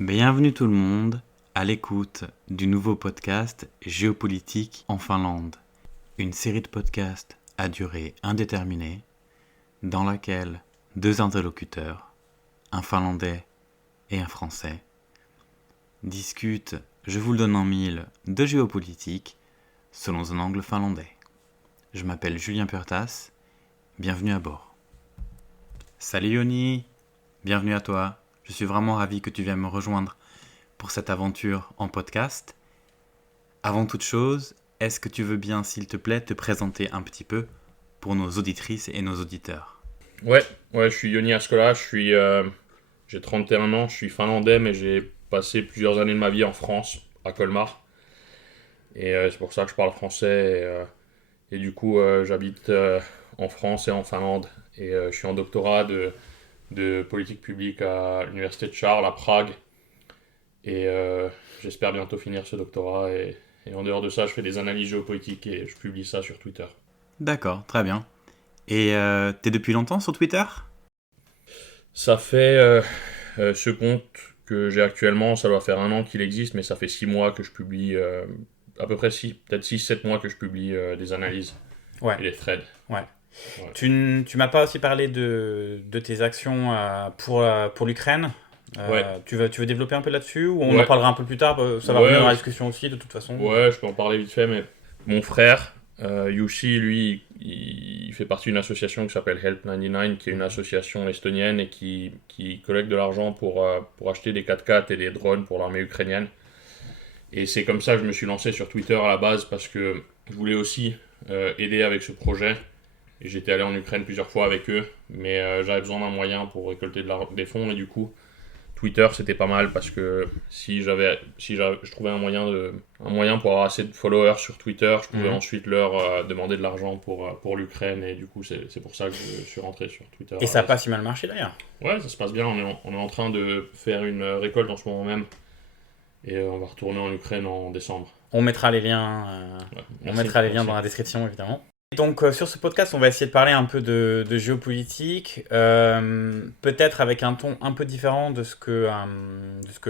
Bienvenue tout le monde à l'écoute du nouveau podcast Géopolitique en Finlande, une série de podcasts à durée indéterminée dans laquelle deux interlocuteurs, un Finlandais et un Français, discutent, je vous le donne en mille, de géopolitique selon un angle finlandais. Je m'appelle Julien Purtas, bienvenue à bord. Salut Yoni, bienvenue à toi. Je suis vraiment ravi que tu viennes me rejoindre pour cette aventure en podcast. Avant toute chose, est-ce que tu veux bien, s'il te plaît, te présenter un petit peu pour nos auditrices et nos auditeurs? Ouais, je suis Yoni Askola, j'ai 31 ans, je suis finlandais, mais j'ai passé plusieurs années de ma vie en France, à Colmar. Et c'est pour ça que je parle français. Et du coup, j'habite en France et en Finlande. Et je suis en doctorat de politique publique à l'Université de Charles, à Prague. Et j'espère bientôt finir ce doctorat. Et en dehors de ça, je fais des analyses géopolitiques et je publie ça sur Twitter. D'accord, très bien. Et t'es depuis longtemps sur Twitter? Ça fait ce compte que j'ai actuellement, ça doit faire un an qu'il existe, mais ça fait 6 mois que je publie, à peu près peut-être 6-7 mois que je publie des analyses Ouais, et des threads. ouais. Ouais. Tu m'as pas aussi parlé de tes actions pour l'Ukraine. Ouais, Tu veux développer un peu là-dessus ou on en ouais, parlera un peu plus tard, ça va revenir ouais, dans la discussion aussi de toute façon. ouais, je peux en parler vite fait, mais mon frère, Yushi, lui, il fait partie d'une association qui s'appelle Help 99, qui est une association estonienne et qui collecte de l'argent pour acheter des 4x4 et des drones pour l'armée ukrainienne. Et c'est comme ça que je me suis lancé sur Twitter à la base parce que je voulais aussi aider avec ce projet. Et j'étais allé en Ukraine plusieurs fois avec eux, mais j'avais besoin d'un moyen pour récolter des fonds. Et du coup, Twitter c'était pas mal parce que je trouvais un moyen pour avoir assez de followers sur Twitter, je pouvais Mhm. ensuite leur demander de l'argent pour l'Ukraine. Et du coup, c'est pour ça que je suis rentré sur Twitter à Et la ça a pas base. si mal marché d'ailleurs. Ouais, ça se passe bien. On est en train de faire une récolte en ce moment même. Et on va retourner en Ukraine en décembre. On mettra les liens, Ouais, on merci, mettra les liens merci. dans la description évidemment. Donc sur ce podcast, on va essayer de parler un peu de géopolitique, peut-être avec un ton un peu différent de ce que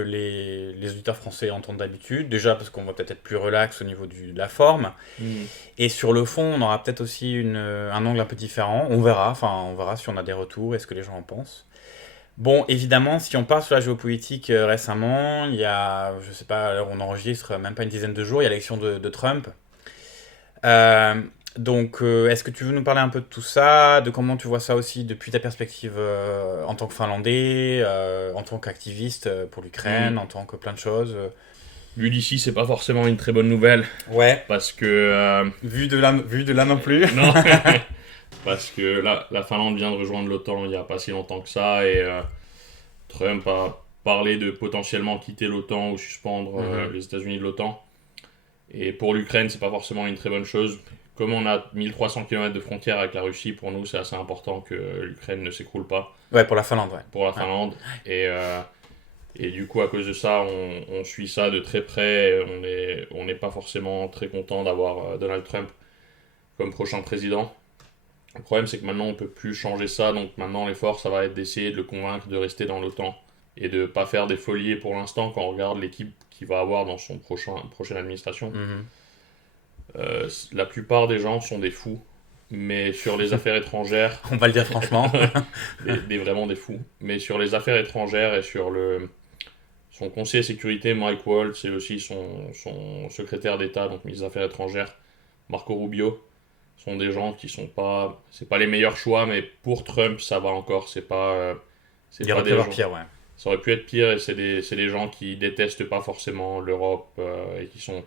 les auditeurs français entendent d'habitude. Déjà parce qu'on va peut-être être plus relax au niveau de la forme. Hmm. Et sur le fond, on aura peut-être aussi un angle un peu différent. On verra si on a des retours et ce que les gens en pensent. Bon, évidemment, si on part sur la géopolitique récemment, il y a, je sais pas, à l'heure où on enregistre, même pas une dizaine de jours, il y a l'élection de Trump. Euh, est-ce que tu veux nous parler un peu de tout ça, de comment tu vois ça aussi depuis ta perspective en tant que Finlandais, en tant qu'activiste pour l'Ukraine, Hmm. en tant que plein de choses Vu d'ici, c'est pas forcément une très bonne nouvelle Ouais, parce que vu de là non plus. non, parce que la Finlande vient de rejoindre l'OTAN il y a pas si longtemps que ça et Trump a parlé de potentiellement quitter l'OTAN ou suspendre Mhm. les États-Unis de l'OTAN. Et pour l'Ukraine, c'est pas forcément une très bonne chose. Comme on a 1300 km de frontière avec la Russie, pour nous, c'est assez important que l'Ukraine ne s'écroule pas Ouais, pour la Finlande, ouais. pour la Ouais. Finlande. Et du coup, à cause de ça, on suit ça de très près. On n'est pas forcément très content d'avoir Donald Trump comme prochain président. Le problème, c'est que maintenant, on peut plus changer ça. Donc maintenant, l'effort, ça va être d'essayer de le convaincre de rester dans l'OTAN et de pas faire des folies pour l'instant quand on regarde l'équipe qu'il va avoir dans son prochaine administration. Mhm. La plupart des gens sont des fous. Mais sur les affaires étrangères, On va le dire franchement. vraiment des fous. Mais sur les affaires étrangères et sur son conseiller sécurité, Mike Waltz, et aussi son secrétaire d'État, donc ministre des Affaires étrangères, Marco Rubio, sont des gens qui sont pas. C'est pas les meilleurs choix, mais pour Trump, ça va encore. C'est Il pas aurait pu des avoir gens. pire, ouais. Ça aurait pu être pire, et c'est des gens qui détestent pas forcément l'Europe et qui sont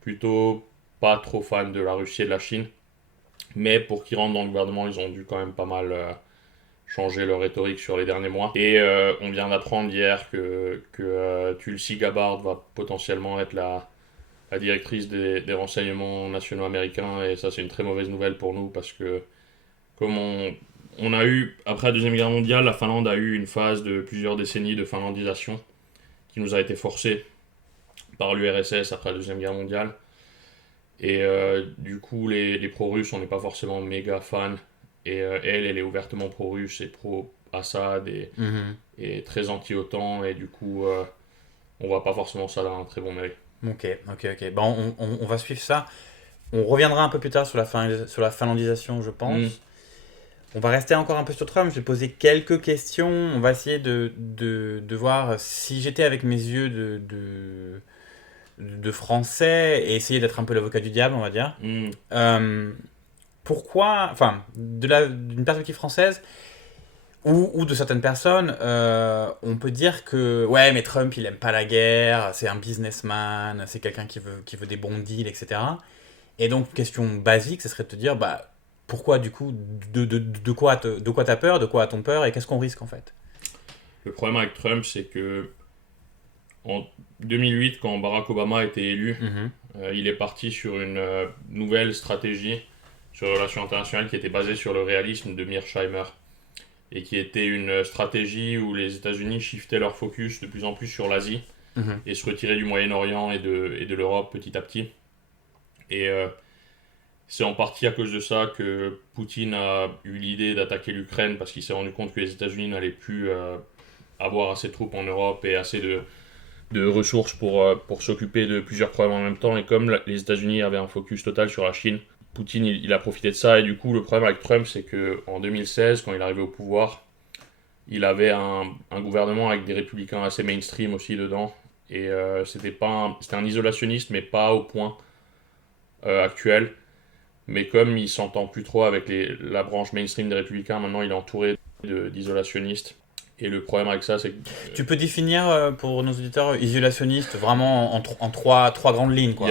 plutôt pas trop fans de la Russie et de la Chine. Mais pour qu'ils rentrent dans le gouvernement, ils ont dû quand même pas mal changer leur rhétorique sur les derniers mois. Et on vient d'apprendre hier que Tulsi Gabbard va potentiellement être la directrice des renseignements nationaux américains. Et ça, c'est une très mauvaise nouvelle pour nous parce que, comme on a eu, après la Deuxième Guerre mondiale, la Finlande a eu une phase de plusieurs décennies de finlandisation qui nous a été forcée par l'URSS après la Deuxième Guerre mondiale. Et du coup, les pro-russes, on n'est pas forcément méga fans. Et elle est ouvertement pro-russe et pro-Assad Mhm. et très anti-OTAN. Et du coup, on voit pas forcément ça d'un très bon œil. Ok. Bon, on va suivre ça. On reviendra un peu plus tard sur sur la finlandisation, je pense. Mm. On va rester encore un peu sur Trump. Je vais poser quelques questions. On va essayer de voir si j'étais avec mes yeux de français et essayer d'être un peu l'avocat du diable, on va dire. Mm. Pourquoi, enfin, d'une perspective française ou de certaines personnes, on peut dire que ouais, mais Trump il aime pas la guerre, c'est un businessman, c'est quelqu'un qui veut des bons deals, etc. Et donc, question basique, ce serait de te dire, bah, pourquoi du coup, de quoi t'as peur, de quoi a-t-on peur et qu'est-ce qu'on risque en fait? Le problème avec Trump, c'est que en 2008, quand Barack Obama a été élu, Mhm. il est parti sur une nouvelle stratégie sur les relations internationales qui était basée sur le réalisme de Mearsheimer et qui était une stratégie où les États-Unis shiftaient leur focus de plus en plus sur l'Asie Mhm. et se retiraient du Moyen-Orient et de l'Europe petit à petit. Et c'est en partie à cause de ça que Poutine a eu l'idée d'attaquer l'Ukraine parce qu'il s'est rendu compte que les États-Unis n'allaient plus avoir assez de troupes en Europe et assez de ressources pour s'occuper de plusieurs problèmes en même temps. Et comme les États-Unis avaient un focus total sur la Chine, Poutine il a profité de ça. Et du coup, le problème avec Trump, c'est qu'en 2016, quand il est arrivé au pouvoir, il avait un gouvernement avec des républicains assez mainstream aussi dedans. Et c'était un isolationniste, mais pas au point actuel. Mais comme il s'entend plus trop avec la branche mainstream des républicains, maintenant il est entouré d'isolationnistes. Et le problème avec ça, c'est que Tu peux définir pour nos auditeurs isolationniste vraiment en trois grandes lignes, il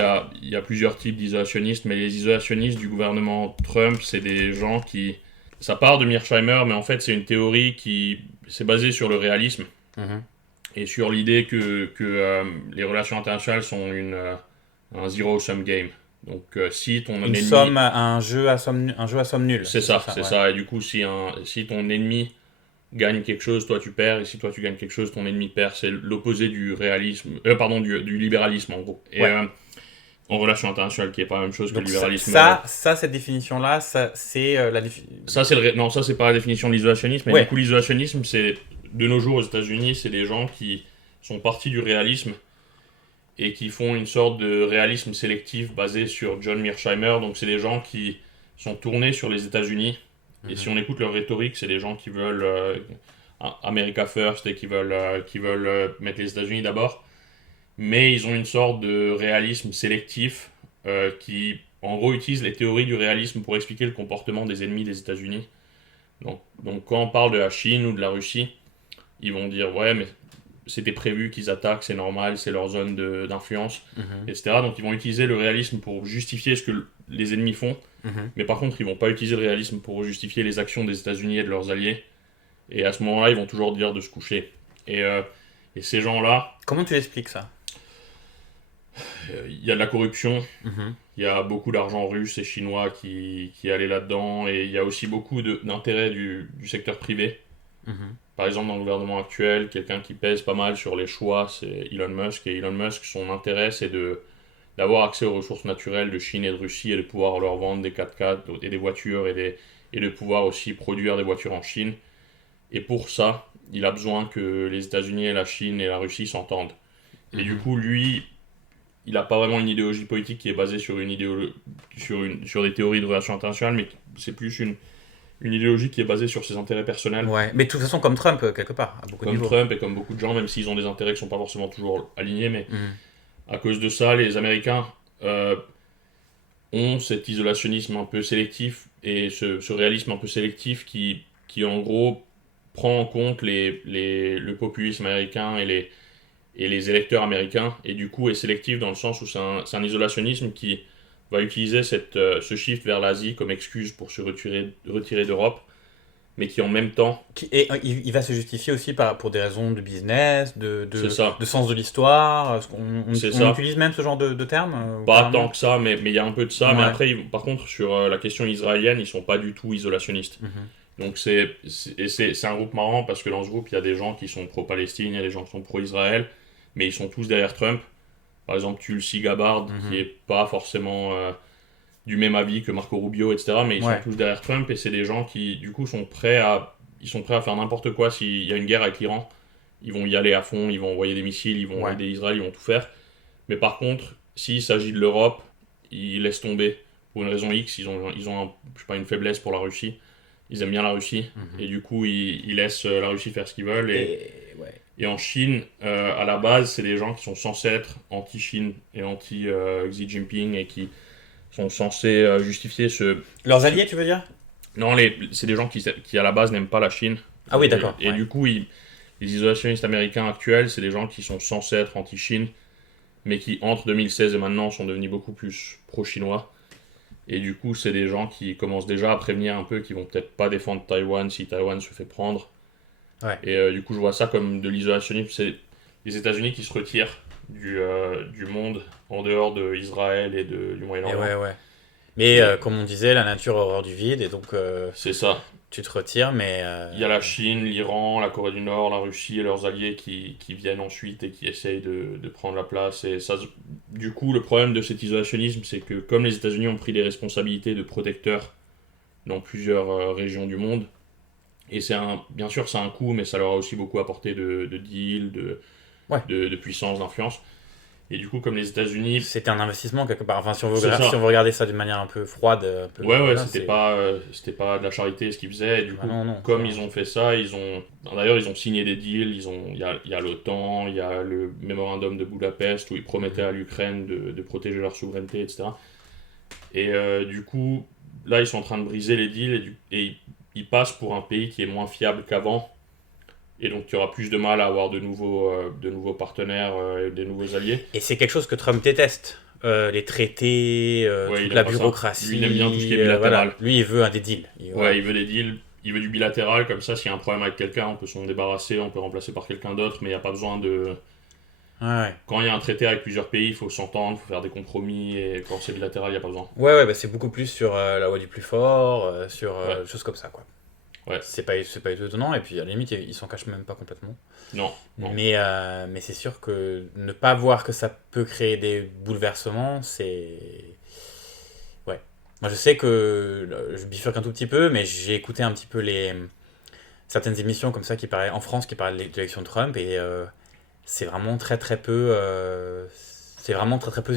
y quoi. a plusieurs types d'isolationnistes, mais les isolationnistes du gouvernement Trump, c'est des gens qui... Ça part de Mearsheimer, mais en fait c'est une théorie qui s'est basée sur le réalisme Mhm. et sur l'idée que les relations internationales sont un zero-sum game. Donc si ton Une ennemi... somme, un jeu à somme nulle. C'est ça, c'est ouais. ça. Et du coup, si ton ennemi gagne quelque chose, toi tu perds, et si toi tu gagnes quelque chose, ton ennemi perd. C'est l'opposé du réalisme, pardon, du libéralisme en gros. Et Ouais. en relation internationale, qui est pas la même chose que le Donc libéralisme. cette définition-là, c'est la définition. Ça, non, ça c'est pas la définition de l'isolationnisme, mais Ouais. du coup, l'isolationnisme, c'est de nos jours aux États-Unis, c'est des gens qui sont partis du réalisme et qui font une sorte de réalisme sélectif basé sur John Mearsheimer. Donc, c'est des gens qui sont tournés sur les États-Unis. Et si on écoute leur rhétorique, c'est des gens qui veulent America First et qui veulent mettre les États-Unis d'abord. Mais ils ont une sorte de réalisme sélectif qui, en gros, utilise les théories du réalisme pour expliquer le comportement des ennemis des États-Unis. Donc, quand on parle de la Chine ou de la Russie, ils vont dire ouais, mais c'était prévu qu'ils attaquent, c'est normal, c'est leur zone d'influence, Mhm. etc. Donc, ils vont utiliser le réalisme pour justifier ce que les ennemis font. Mhm. Mais par contre, ils vont pas utiliser le réalisme pour justifier les actions des États-Unis et de leurs alliés. Et à ce moment-là, ils vont toujours dire de se coucher. Et ces gens-là, Comment tu expliques ça? il y a de la corruption, Mhm. il y a beaucoup d'argent russe et chinois qui allait là-dedans, et il y a aussi beaucoup d'intérêt du secteur privé. Mhm. Par exemple, dans le gouvernement actuel, quelqu'un qui pèse pas mal sur les choix, c'est Elon Musk. Et Elon Musk, son intérêt, c'est d'avoir accès aux ressources naturelles de Chine et de Russie et de pouvoir leur vendre des 4x4 et des voitures et de pouvoir aussi produire des voitures en Chine. Et pour ça, il a besoin que les États-Unis et la Chine et la Russie s'entendent. Et du coup, lui, il n'a pas vraiment une idéologie politique qui est basée sur sur des théories de relations internationales, mais c'est plus une idéologie qui est basée sur ses intérêts personnels. Ouais, mais de toute façon, comme Trump, quelque part, à beaucoup de Comme niveaux. Trump et comme beaucoup de gens, même s'ils ont des intérêts qui ne sont pas forcément toujours alignés, mais Mhm. à cause de ça, les Américains ont cet isolationnisme un peu sélectif et ce réalisme un peu sélectif qui en gros prend en compte le populisme américain et les électeurs américains, et du coup est sélectif dans le sens où c'est un isolationnisme qui va utiliser ce shift vers l'Asie comme excuse pour se retirer d'Europe, mais qui en même temps, Et il va se justifier aussi pour des raisons de business, c'est ça, de sens de l'histoire. c'est On ça. utilise même ce genre de termes ou Pas carrément? tant que ça, mais il y a un peu de ça. Mais Ouais. après, par contre, sur la question israélienne, ils sont pas du tout isolationnistes. Mhm. Donc c'est un groupe marrant parce que dans ce groupe, il y a des gens qui sont pro-Palestine, il y a des gens qui sont pro-Israël, mais ils sont tous derrière Trump. Par exemple, Tulsi Gabbard, qui est pas forcément du même avis que Marco Rubio, etc. Mais ils Ouais. sont tous derrière Trump, et c'est des gens qui, du coup, sont prêts à faire n'importe quoi s'il y a une guerre avec l'Iran. ils vont y aller à fond, ils vont envoyer des missiles, ils vont aider Israël, ils vont tout faire. Mais par contre, s'il s'agit de l'Europe, ils laissent tomber. Pour une raison X, ils ont je sais pas, une faiblesse pour la Russie. Ils aiment bien la Russie. Et du coup, ils laissent la Russie faire ce qu'ils veulent. Et en Chine, à la base, c'est des gens qui sont censés être anti-Chine et anti-Xi Jinping et qui sont censés justifier ce... Leurs alliés, tu veux dire? Non, c'est des gens qui à la base n'aiment pas la Chine. Ah oui, d'accord. Et du coup, les isolationnistes américains actuels, c'est des gens qui sont censés être anti-Chine, mais qui, entre 2016 et maintenant, sont devenus beaucoup plus pro-chinois. Et du coup, c'est des gens qui commencent déjà à prévenir un peu qu'ils vont peut-être pas défendre Taïwan si Taïwan se fait prendre. Et du coup, je vois ça comme de l'isolationnisme. C'est les États-Unis qui se retirent du monde en dehors d'Israël et du Moyen-Orient. Mais comme on disait, la nature a horreur du vide, et donc c'est ça. Tu te retires, mais... Il y a la Chine, l'Iran, la Corée du Nord, la Russie et leurs alliés qui viennent ensuite et qui essayent de prendre la place. Et ça, du coup, le problème de cet isolationnisme, c'est que comme les États-Unis ont pris des responsabilités de protecteurs dans plusieurs régions du monde, et bien sûr, c'est un coût, mais ça leur a aussi beaucoup apporté de deals, de puissance, d'influence. Et du coup, comme les États-Unis... C'était un investissement quelque part. Enfin, si on veut regarder ça d'une manière un peu froide... c'était pas de la charité ce qu'ils faisaient. Et du coup, ils ont fait ça, D'ailleurs, ils ont signé des deals. Il y a l'OTAN, il y a le mémorandum de Budapest où ils promettaient à l'Ukraine de protéger leur souveraineté, etc. Et du coup, là, ils sont en train de briser les deals et ils passent pour un pays qui est moins fiable qu'avant. Et donc, tu auras plus de mal à avoir de nouveaux partenaires et des nouveaux alliés. Et c'est quelque chose que Trump déteste. Les traités, toute la bureaucratie. Lui, il aime bien tout ce qui est bilatéral. Lui, il veut des deals. Il veut des deals. Il veut du bilatéral. Comme ça, s'il y a un problème avec quelqu'un, on peut s'en débarrasser, on peut remplacer par quelqu'un d'autre. Mais il n'y a pas besoin de... Quand il y a un traité avec plusieurs pays, il faut s'entendre, il faut faire des compromis. Et quand c'est bilatéral, il n'y a pas besoin. C'est beaucoup plus sur la loi du plus fort, sur des choses comme ça, quoi. C'est pas étonnant, et puis à la limite ils s'en cachent même pas complètement. Non. Mais c'est sûr que ne pas voir que ça peut créer des bouleversements, c'est... Moi je sais que je bifurque un tout petit peu, mais j'ai écouté un petit peu certaines émissions comme ça en France qui parlaient de l'élection de Trump, et c'est vraiment très très peu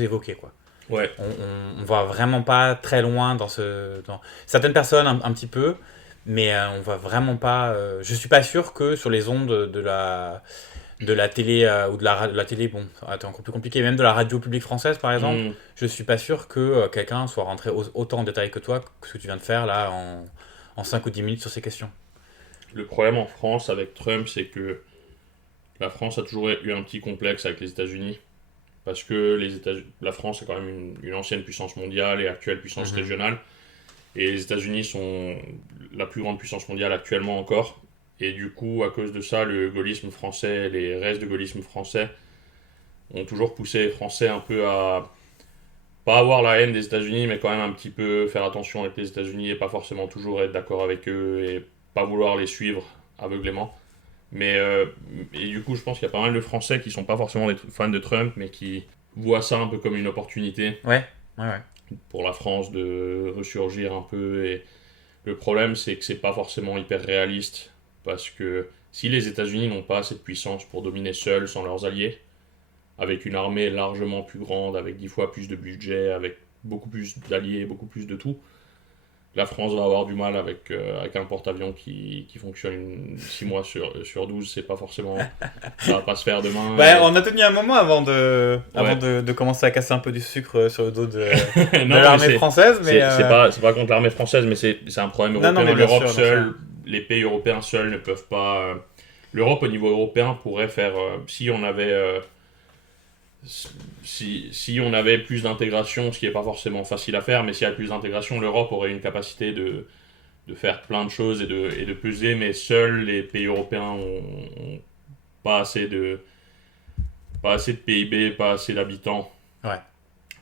évoqué, quoi. On va vraiment pas très loin dans certaines personnes un petit peu. Mais on va vraiment pas... je suis pas sûr que sur les ondes de la télé, ou de la télé, bon, c'est encore plus compliqué, même de la radio publique française, par exemple, je suis pas sûr que quelqu'un soit rentré autant en détail que toi, que ce que tu viens de faire, là, en 5 ou 10 minutes sur ces questions. Le problème en France avec Trump, c'est que la France a toujours eu un petit complexe avec les États-Unis, parce que la France est quand même une ancienne puissance mondiale et actuelle puissance régionale. Et les États-Unis sont la plus grande puissance mondiale actuellement encore. Et du coup, à cause de ça, le gaullisme français, les restes de gaullisme français, ont toujours poussé les Français un peu à pas avoir la haine des États-Unis, mais quand même un petit peu faire attention avec les États-Unis et pas forcément toujours être d'accord avec eux et pas vouloir les suivre aveuglément. Et du coup, je pense qu'il y a pas mal de Français qui sont pas forcément des fans de Trump, mais qui voient ça un peu comme une opportunité. Pour la France de ressurgir un peu. Et le problème, c'est que c'est pas forcément hyper réaliste, parce que si les États-Unis n'ont pas assez de puissance pour dominer seuls sans leurs alliés, avec une armée largement plus grande, avec 10 fois plus de budget, avec beaucoup plus d'alliés, beaucoup plus de tout, la France va avoir du mal avec un porte-avions qui fonctionne 6 mois sur 12, c'est pas forcément... ça va pas se faire demain. On a tenu un moment avant de commencer à casser un peu du sucre sur le dos de l'armée française. Mais c'est pas contre l'armée française, mais c'est un problème européen. L'Europe seule, les pays européens seuls ne peuvent pas... L'Europe au niveau européen pourrait faire... si on avait plus d'intégration, ce qui n'est pas forcément facile à faire, mais s'il y a plus d'intégration, l'Europe aurait une capacité de faire plein de choses et de peser, mais seuls les pays européens ont pas assez de PIB, pas assez d'habitants,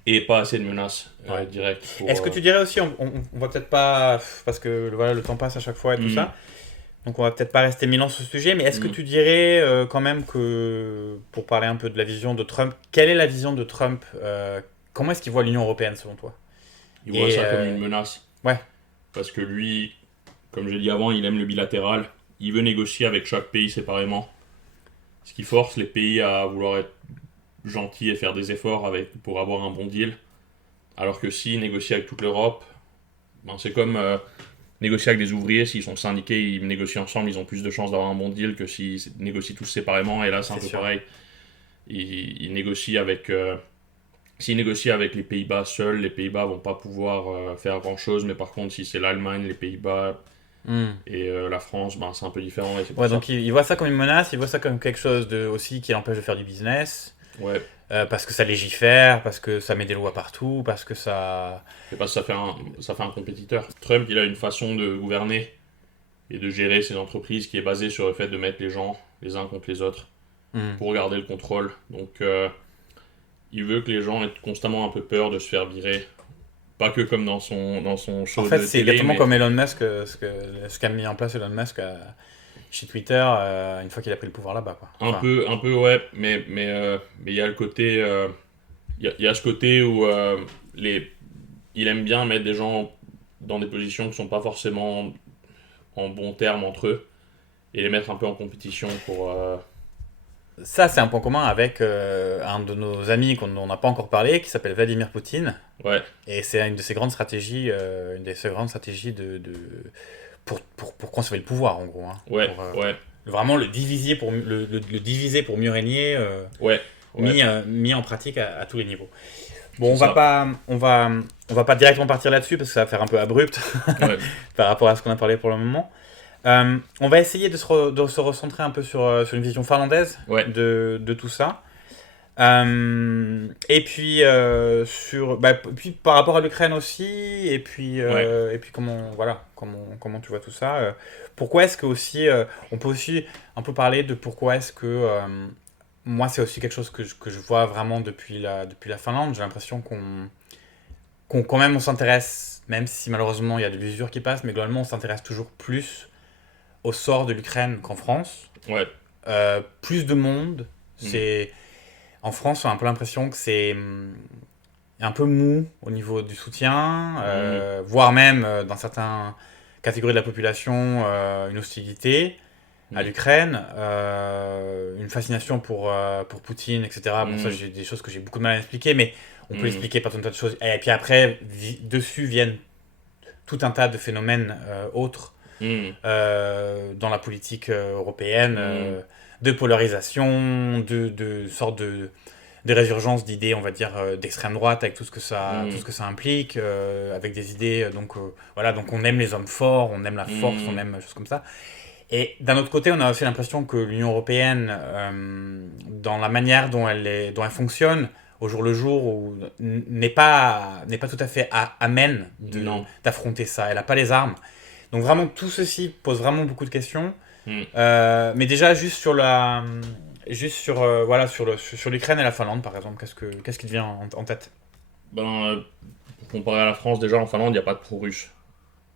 et pas assez de menaces directes. Est-ce que tu dirais aussi, on va peut-être pas, parce que le temps passe à chaque fois et tout ça, donc on va peut-être pas rester 1000 ans sur ce sujet, mais est-ce que tu dirais quand même que, pour parler un peu de la vision de Trump, quelle est la vision de Trump, comment est-ce qu'il voit l'Union Européenne selon toi? Il voit ça comme une menace. Parce que lui, comme j'ai dit avant, il aime le bilatéral. Il veut négocier avec chaque pays séparément. ce qui force les pays à vouloir être gentils et faire des efforts pour avoir un bon deal. Alors que s'ils négocient avec toute l'Europe, ben c'est comme négocier avec des ouvriers, s'ils sont syndiqués, ils négocient ensemble, ils ont plus de chances d'avoir un bon deal que s'ils négocient tous séparément. Et là, c'est un peu pareil. Ils négocient avec... s'ils négocient avec les Pays-Bas seuls, les Pays-Bas vont pas pouvoir faire grand-chose. Mais par contre, si c'est l'Allemagne, les Pays-Bas et la France, ben, c'est un peu différent. Et c'est pour ça. Donc ils voient ça comme une menace, ils voient ça comme quelque chose aussi qui l'empêche de faire du business. Ouais. Parce que ça légifère, parce que ça met des lois partout, parce que ça... Et parce que ça fait un compétiteur. Trump, il a une façon de gouverner et de gérer ses entreprises qui est basée sur le fait de mettre les gens les uns contre les autres pour garder le contrôle. Donc, il veut que les gens aient constamment un peu peur de se faire virer. Pas que comme dans son show de télé. En fait, c'est exactement comme Elon Musk, ce qu'a mis en place Elon Musk chez Twitter une fois qu'il a pris le pouvoir là-bas, quoi. Un peu, ouais, mais il y a le côté... il y a ce côté où il aime bien mettre des gens dans des positions qui sont pas forcément en bons termes entre eux et les mettre un peu en compétition pour... Ça, c'est un point commun avec un de nos amis dont on n'a pas encore parlé, qui s'appelle Vladimir Poutine. Ouais. Et c'est une de ses grandes stratégies, pour conserver le pouvoir, en gros. Hein. Ouais, ouais. Vraiment le diviser pour mieux régner, ouais. mis en pratique à tous les niveaux. Bon, on va pas directement partir là-dessus parce que ça va faire un peu abrupt par rapport à ce qu'on a parlé pour le moment. On va essayer de se recentrer un peu sur une vision finlandaise de tout ça. Et puis puis par rapport à l'Ukraine aussi, et puis comment tu vois tout ça. Pourquoi est-ce que aussi on peut aussi un peu parler de pourquoi est-ce que moi c'est aussi quelque chose que je vois vraiment depuis la Finlande. J'ai l'impression qu'on quand même on s'intéresse, même si malheureusement il y a de l'usure qui passe, mais globalement on s'intéresse toujours plus au sort de l'Ukraine qu'en France. Ouais. Plus de monde. En France, on a un peu l'impression que c'est un peu mou au niveau du soutien, voire même dans certaines catégories de la population, une hostilité à l'Ukraine, une fascination pour Poutine, etc. Bon, ça, j'ai des choses que j'ai beaucoup de mal à expliquer, mais on peut expliquer par tout un tas de choses. Et puis après, dessus viennent tout un tas de phénomènes autres dans la politique européenne, de polarisation, de sorte de résurgence d'idées, on va dire, d'extrême droite, avec tout ce que ça implique, avec des idées, donc on aime les hommes forts, on aime la force, on aime des choses comme ça. Et d'un autre côté, on a aussi l'impression que l'Union européenne, dans la manière dont elle fonctionne, au jour le jour, n'est pas tout à fait amène d'affronter ça. Elle n'a pas les armes. Donc vraiment, tout ceci pose vraiment beaucoup de questions. Mais déjà, juste sur l'Ukraine et la Finlande, par exemple, qu'est-ce qui te vient en tête ? Pour comparer à la France, déjà en Finlande, il n'y a pas de pro-russe.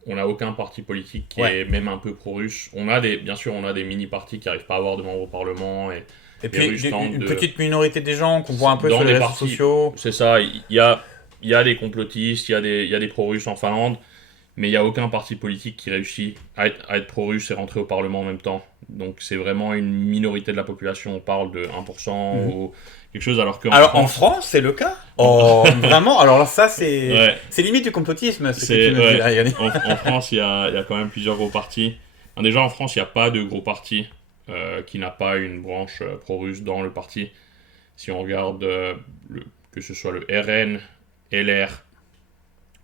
On n'a aucun parti politique qui est même un peu pro-russe. Bien sûr, on a des mini-partis qui n'arrivent pas à avoir de membres au Parlement. Et puis, une petite minorité des gens qu'on voit un peu sur les réseaux sociaux. C'est ça, il y a des complotistes, il y a des pro-russes en Finlande. Mais il n'y a aucun parti politique qui réussit à être pro-russe et rentrer au Parlement en même temps. Donc c'est vraiment une minorité de la population. On parle de 1% ou quelque chose, alors qu'en France... en France, c'est le cas. Oh, vraiment. Alors là, ça, c'est limite du complotisme. En France, il y a quand même plusieurs gros partis. Déjà, en France, il n'y a pas de gros parti qui n'a pas une branche pro-russe dans le parti. Si on regarde que ce soit le RN, LR,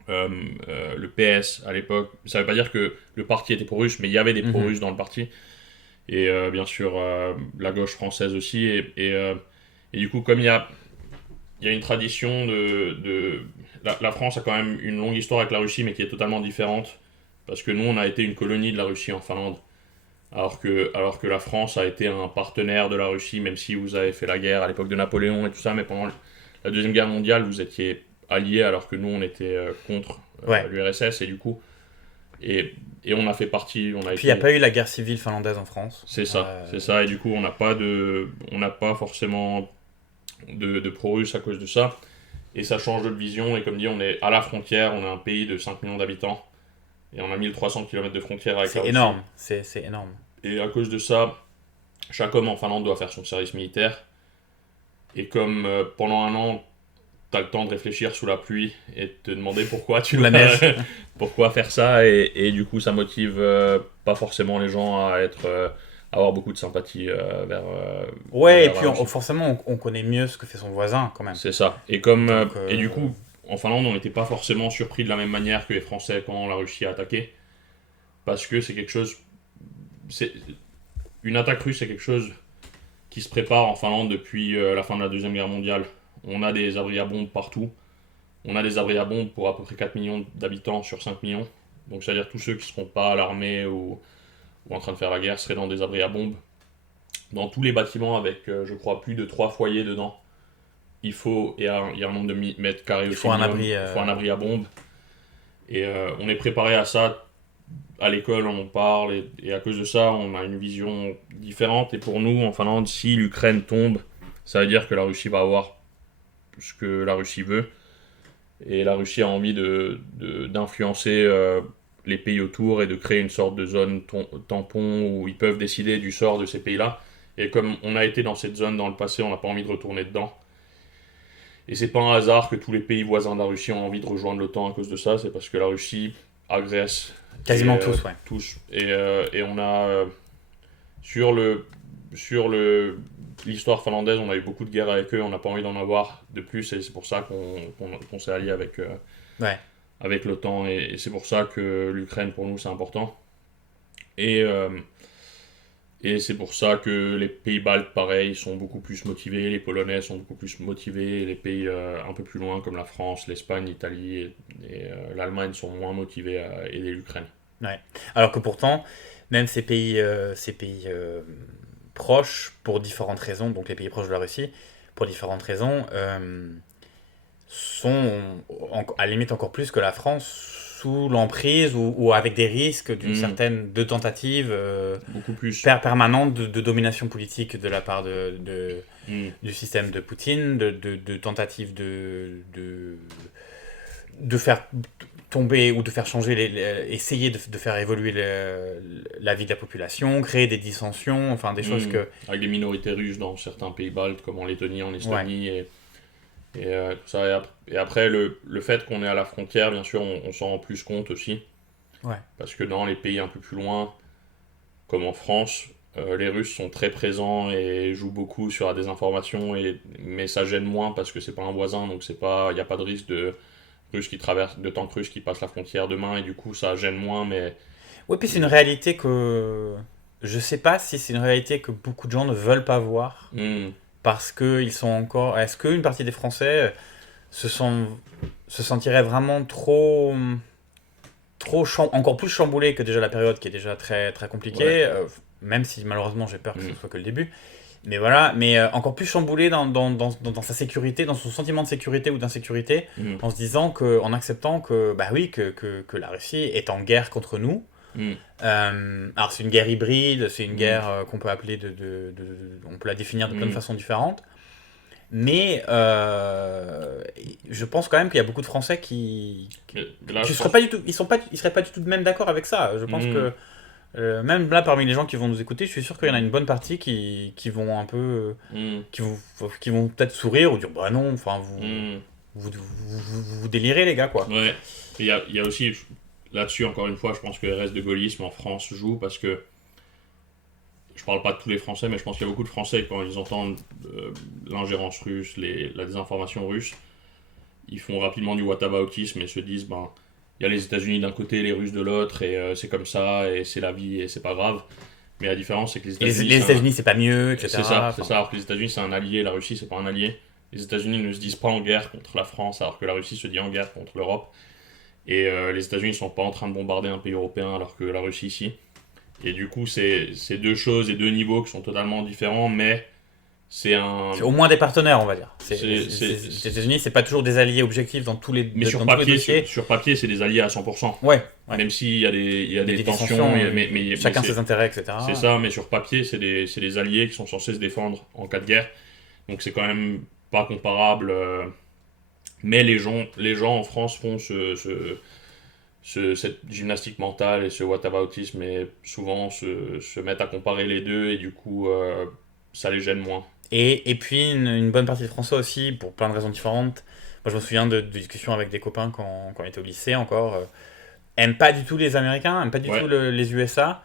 le PS à l'époque, ça veut pas dire que le parti était pro-russe, mais il y avait des pro-russes dans le parti, et bien sûr la gauche française aussi, et du coup, comme il y a une tradition la France a quand même une longue histoire avec la Russie, mais qui est totalement différente, parce que nous on a été une colonie de la Russie en Finlande, alors que la France a été un partenaire de la Russie, même si vous avez fait la guerre à l'époque de Napoléon et tout ça, mais pendant la Deuxième Guerre mondiale vous étiez alliés, alors que nous on était contre l'URSS, et du coup et on a fait partie, puis il n'y a pas eu la guerre civile finlandaise en France, c'est ça, et du coup on n'a pas forcément de pro-russe à cause de ça, et ça change notre vision. Et comme dit, on est à la frontière, on est un pays de 5 millions d'habitants et on a 1300 km de frontière avec la Russie. C'est énorme. Et à cause de ça, chaque homme en Finlande doit faire son service militaire. Et comme pendant un an, tu as le temps de réfléchir sous la pluie et de te demander pourquoi tu La neige. pourquoi faire ça. Et du coup, ça motive pas forcément les gens à avoir beaucoup de sympathie Ouais, et envers la puis Russie. forcément, on connaît mieux ce que fait son voisin quand même. C'est ça. Et du Donc, coup, en Finlande, on n'était pas forcément surpris de la même manière que les Français quand la Russie a attaqué. Parce que c'est quelque chose. c'est- Une attaque russe, c'est quelque chose qui se prépare en Finlande depuis la fin de la Deuxième Guerre mondiale. On a des abris à bombes partout. On a des abris à bombes pour à peu près 4 millions d'habitants sur 5 millions. Donc, c'est-à-dire tous ceux qui ne seront pas à l'armée ou en train de faire la guerre seraient dans des abris à bombes. Dans tous les bâtiments avec, je crois, plus de 3 foyers dedans, il y a un nombre de mètres carrés il aussi faut un minimum. abri. Il faut un abri à bombes. Et on est préparé à ça. À l'école, on en parle. Et à cause de ça, on a une vision différente. Et pour nous, en Finlande, si l'Ukraine tombe, ça veut dire que la Russie va avoir ce que la Russie veut. Et la Russie a envie d'influencer les pays autour et de créer une sorte de zone tampon où ils peuvent décider du sort de ces pays-là. Et comme on a été dans cette zone dans le passé, on n'a pas envie de retourner dedans. Et c'est pas un hasard que tous les pays voisins de la Russie ont envie de rejoindre l'OTAN à cause de ça, c'est parce que la Russie agresse Quasiment tous, ouais. tous. Et on a sur le sur le l'histoire finlandaise, on a eu beaucoup de guerres avec eux, on n'a pas envie d'en avoir de plus, et c'est pour ça qu'on s'est allié Ouais. avec l'OTAN, et c'est pour ça que l'Ukraine pour nous c'est important. Et et c'est pour ça que les pays baltes, pareil, sont beaucoup plus motivés, les Polonais sont beaucoup plus motivés, les pays un peu plus loin comme la France, l'Espagne, l'Italie et l'Allemagne sont moins motivés à aider l'Ukraine. Ouais. Alors que pourtant, même ces pays proches, pour différentes raisons, donc les pays proches de la Russie, pour différentes raisons, sont à la limite encore plus que la France sous l'emprise ou avec des risques d'une Mm, certaine de tentative beaucoup plus. permanente de domination politique de la part Mm, du système de Poutine, de tentative de faire tomber ou de faire changer, essayer de faire évoluer la vie de la population, créer des dissensions, enfin des choses que... avec des minorités russes dans certains pays baltes comme en Lettonie, en Ouais, Estonie tout ça. Et après, le fait qu'on est à la frontière, bien sûr, on s'en rend plus compte aussi. ouais. Parce que dans les pays un peu plus loin, comme en France, les Russes sont très présents et jouent beaucoup sur la désinformation, mais ça gêne moins parce que c'est pas un voisin, donc il n'y a pas de risque de Russes qui traversent, de tanks russes qui passent la frontière demain, et du coup ça gêne moins, Ouais, puis c'est une réalité que... Je sais pas si c'est une réalité que beaucoup de gens ne veulent pas voir, hmm, parce que ils sont encore... Est-ce qu'une partie des Français se, sont, se sentirait vraiment encore plus chamboulé que déjà la période qui est déjà très, très ouais, compliquée, même si malheureusement j'ai peur que ce hmm, soit que le début. Mais voilà, mais encore plus chamboulé dans sa sécurité, dans son sentiment de sécurité ou d'insécurité, hmm, en se disant que, en acceptant que, bah oui, que la Russie est en guerre contre nous. hmm, Alors c'est une guerre hybride, c'est une hmm, guerre qu'on peut appeler on peut la définir de plein de hmm. façons différentes. Mais je pense quand même qu'il y a beaucoup de Français Mais là, qui je seraient pense. pas du tout, ils seraient pas du tout même d'accord avec ça. Je pense Hmm, que même là, parmi les gens qui vont nous écouter, je suis sûr qu'il y en a une bonne partie qui vont un peu, hmm, qui vont peut-être sourire ou dire bah non, enfin hmm. vous délirez les gars quoi. Ouais. Il y a aussi, là-dessus, encore une fois, je pense que les restes de gaullisme en France jouent parce que je parle pas de tous les Français, mais je pense qu'il y a beaucoup de Français, quand ils entendent l'ingérence russe, la désinformation russe, ils font rapidement du whataboutisme et se disent, ben, il y a les États-Unis d'un côté, les Russes de l'autre, et c'est comme ça, et c'est la vie, et c'est pas grave. Mais la différence, c'est que les Et États-Unis, les États-Unis c'est pas mieux, etc. c'est ça, c'est Enfin, ça, alors que les États-Unis, c'est un allié, la Russie, c'est pas un allié. Les États-Unis ne se disent pas en guerre contre la France, alors que la Russie se dit en guerre contre l'Europe. Et les États-Unis sont pas en train de bombarder un pays européen, alors que la Russie, si. Et du coup, c'est deux choses et deux niveaux qui sont totalement différents, mais c'est un. c'est au moins des partenaires, on va dire. Les C'est- États-Unis c'est pas toujours des alliés objectifs dans Mais sur dans tous les papier, dossiers. sur papier, c'est des alliés à 100%. Ouais, ouais. Même s'il y a Il y a des des tensions, dissensions, mais chacun c'est ses intérêts, etc. c'est ça, mais sur papier, c'est des alliés qui sont censés se défendre en cas de guerre. Donc c'est quand même pas comparable. Mais les gens en France cette gymnastique mentale et ce whataboutisme, et souvent se mettent à comparer les deux, et du coup, ça les gêne moins. Et puis une bonne partie de Français aussi, pour plein de raisons différentes. Moi, je me souviens de discussions avec des copains quand on était au lycée encore. Aiment pas du tout les Américains, aiment pas du Ouais. tout les USA.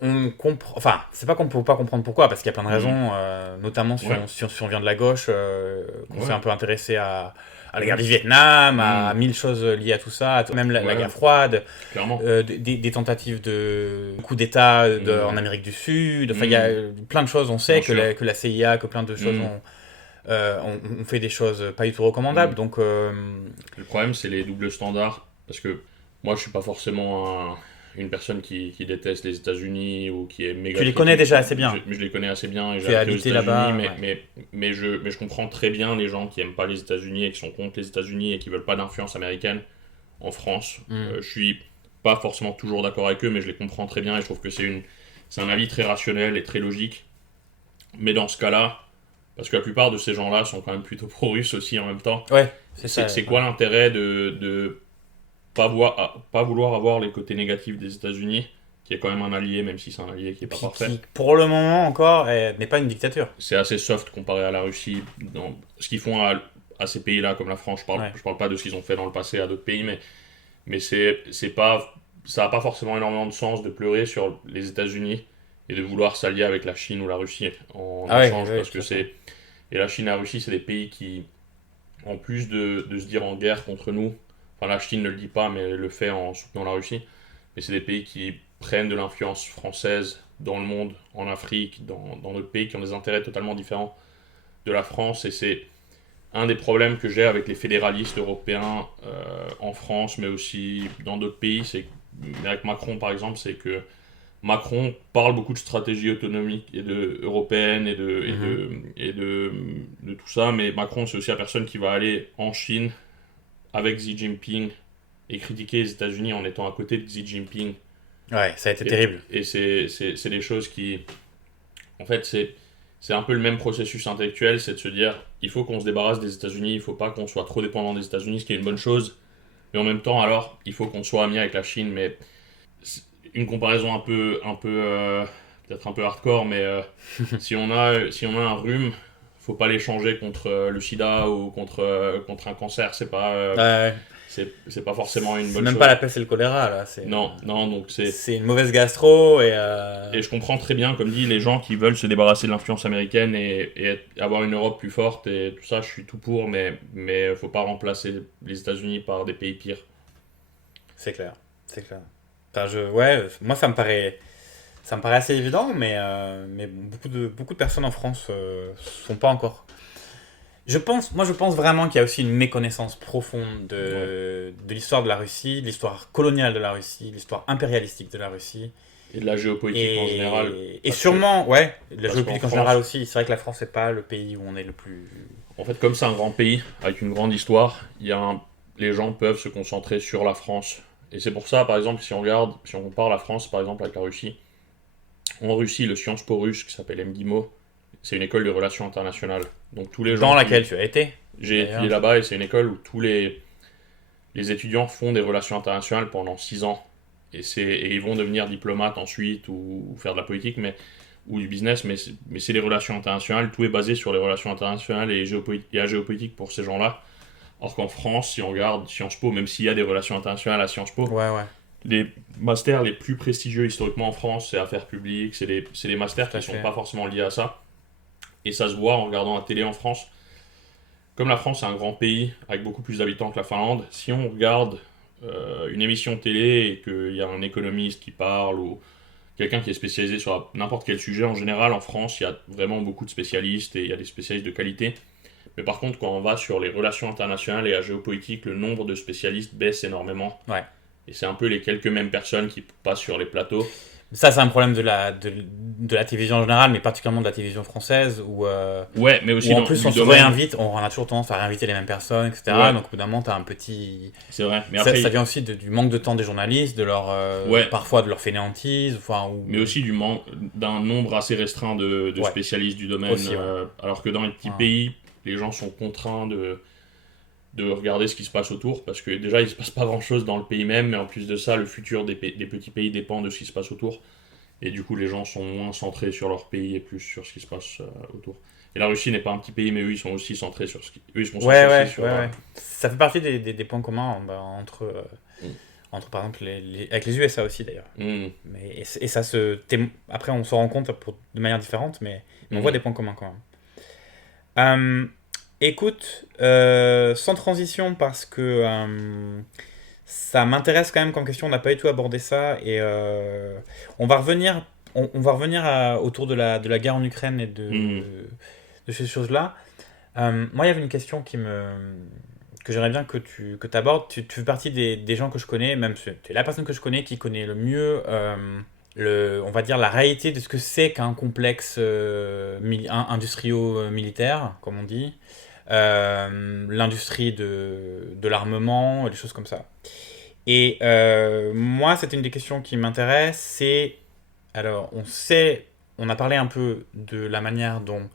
On comprend, enfin, c'est pas qu'on peut pas comprendre pourquoi, parce qu'il y a plein de raisons, notamment si, Ouais. si on vient de la gauche, qu'on Ouais. s'est un peu intéressé à la guerre du Vietnam, à mille choses liées à tout ça, même la Ouais. guerre froide, Clairement. des tentatives de coup d'État en Amérique du Sud. Enfin, il y a plein de choses. On sait Bien sûr. que la CIA, que plein de choses ont fait des choses pas du tout recommandables. Donc, Le problème, c'est les doubles standards. Parce que moi, je suis pas forcément une personne qui déteste les États-Unis ou qui est méga tu les connais critique. déjà assez bien. Je les connais assez bien et Tu j'ai as habité aux habité États-Unis. là-bas, Mais je comprends très bien les gens qui aiment pas les États-Unis et qui sont contre les États-Unis et qui veulent pas d'influence américaine en France. Je suis pas forcément toujours d'accord avec eux, mais je les comprends très bien et je trouve que c'est un avis très rationnel et très logique. Mais dans ce cas-là, parce que la plupart de ces gens-là sont quand même plutôt pro-russes aussi en même temps, Ouais, c'est ça. c'est quoi l'intérêt de pas vouloir avoir les côtés négatifs des États-Unis, qui est quand même un allié, même si c'est un allié qui est pas parfait. Qui, pour le moment encore, n'est pas une dictature. C'est assez soft comparé à la Russie. Dans ce qu'ils font à ces pays-là, comme la France, je parle pas de ce qu'ils ont fait dans le passé à d'autres pays, mais c'est pas, ça n'a pas forcément énormément de sens de pleurer sur les États-Unis et de vouloir s'allier avec la Chine ou la Russie en échange, parce que c'est... Et la Chine et la Russie, c'est des pays qui, en plus de se dire en guerre contre nous, enfin la Chine ne le dit pas, mais le fait en soutenant la Russie, mais c'est des pays qui prennent de l'influence française dans le monde, en Afrique, dans d'autres pays qui ont des intérêts totalement différents de la France, et c'est un des problèmes que j'ai avec les fédéralistes européens en France, mais aussi dans d'autres pays, avec Macron par exemple, c'est que Macron parle beaucoup de stratégie autonomique et européenne et de tout ça, mais Macron c'est aussi la personne qui va aller en Chine avec Xi Jinping et critiquer les États-Unis en étant à côté de Xi Jinping. Ouais, ça a été terrible. Et c'est des choses qui... En fait, c'est un peu le même processus intellectuel, c'est de se dire, il faut qu'on se débarrasse des États-Unis, il faut pas qu'on soit trop dépendant des États-Unis, ce qui est une bonne chose, mais en même temps, alors, il faut qu'on soit ami avec la Chine, mais une comparaison peut-être un peu hardcore, mais si on a un rhume, faut pas l'échanger contre le sida ou contre un cancer, c'est pas c'est pas forcément une bonne chose. C'est même pas la peste et le choléra là. Non, donc c'est une mauvaise gastro et je comprends très bien, comme dit, les gens qui veulent se débarrasser de l'influence américaine et avoir une Europe plus forte et tout ça, je suis tout pour, mais faut pas remplacer les États-Unis par des pays pires. C'est clair. Enfin, moi ça me paraît assez évident, mais beaucoup de personnes en France sont pas encore. Je pense vraiment qu'il y a aussi une méconnaissance profonde de l'histoire de la Russie, de l'histoire coloniale de la Russie, de l'histoire impérialistique de la Russie. Et de la géopolitique en général. Et sûrement, de la géopolitique en général aussi. C'est vrai que la France n'est pas le pays où on est le plus... En fait, comme c'est un grand pays, avec une grande histoire, les gens peuvent se concentrer sur la France. Et c'est pour ça, par exemple, si on compare la France, par exemple, avec la Russie, en Russie, le Sciences Po russe, qui s'appelle MGIMO, c'est une école de relations internationales. Donc, tous les gens dans laquelle tu as été. J'ai étudié là-bas, et c'est une école où tous les étudiants font des relations internationales pendant 6 ans. Et ils vont devenir diplomates ensuite, ou faire de la politique, ou du business, mais c'est des relations internationales. Tout est basé sur les relations internationales et la géopolitique pour ces gens-là. Alors qu'en France, si on regarde Sciences Po, même s'il y a des relations internationales à Sciences Po, les masters les plus prestigieux historiquement en France, c'est affaires publiques, c'est des masters qui ne sont pas forcément liés à ça. Et ça se voit en regardant la télé en France. Comme la France est un grand pays avec beaucoup plus d'habitants que la Finlande, si on regarde une émission télé et qu'il y a un économiste qui parle ou quelqu'un qui est spécialisé sur n'importe quel sujet, en général en France il y a vraiment beaucoup de spécialistes et il y a des spécialistes de qualité. Mais par contre, quand on va sur les relations internationales et la géopolitique, le nombre de spécialistes baisse énormément. Ouais. Et c'est un peu les quelques mêmes personnes qui passent sur les plateaux. Ça, c'est un problème de la télévision en général, mais particulièrement de la télévision française, où mais aussi en plus on se réinvite, on a toujours tendance à réinviter les mêmes personnes, etc. Ouais. Donc au bout d'un moment, tu as un petit... C'est vrai. Mais après, ça vient aussi du manque de temps des journalistes, de leur parfois de leur fainéantise. Mais aussi d'un nombre assez restreint de spécialistes du domaine. Aussi, alors que dans les petits pays, les gens sont contraints de regarder ce qui se passe autour, parce que déjà, il ne se passe pas grand-chose dans le pays même, mais en plus de ça, le futur des petits pays dépend de ce qui se passe autour. Et du coup, les gens sont moins centrés sur leur pays et plus sur ce qui se passe autour. Et la Russie n'est pas un petit pays, mais eux, ils sont aussi centrés sur ce qui... Eux, ils sont centrés aussi sur... ouais. Ça fait partie des points communs entre, par exemple, avec les USA aussi, d'ailleurs. Mais, et ça après, on se rend compte de manière différente, mais on voit des points communs quand même. Écoute, sans transition, parce que ça m'intéresse quand même comme question, on n'a pas du tout abordé ça, et on va revenir, autour de la guerre en Ukraine et de ces choses-là. Moi, il y avait une question que j'aimerais bien que tu abordes. Tu fais partie des gens que je connais, même tu es la personne que je connais qui connaît le mieux, on va dire, la réalité de ce que c'est qu'un complexe industrio-militaire, comme on dit. L'industrie de l'armement, des choses comme ça. Et moi, c'était une des questions qui m'intéresse. Alors, on a parlé un peu de la manière dont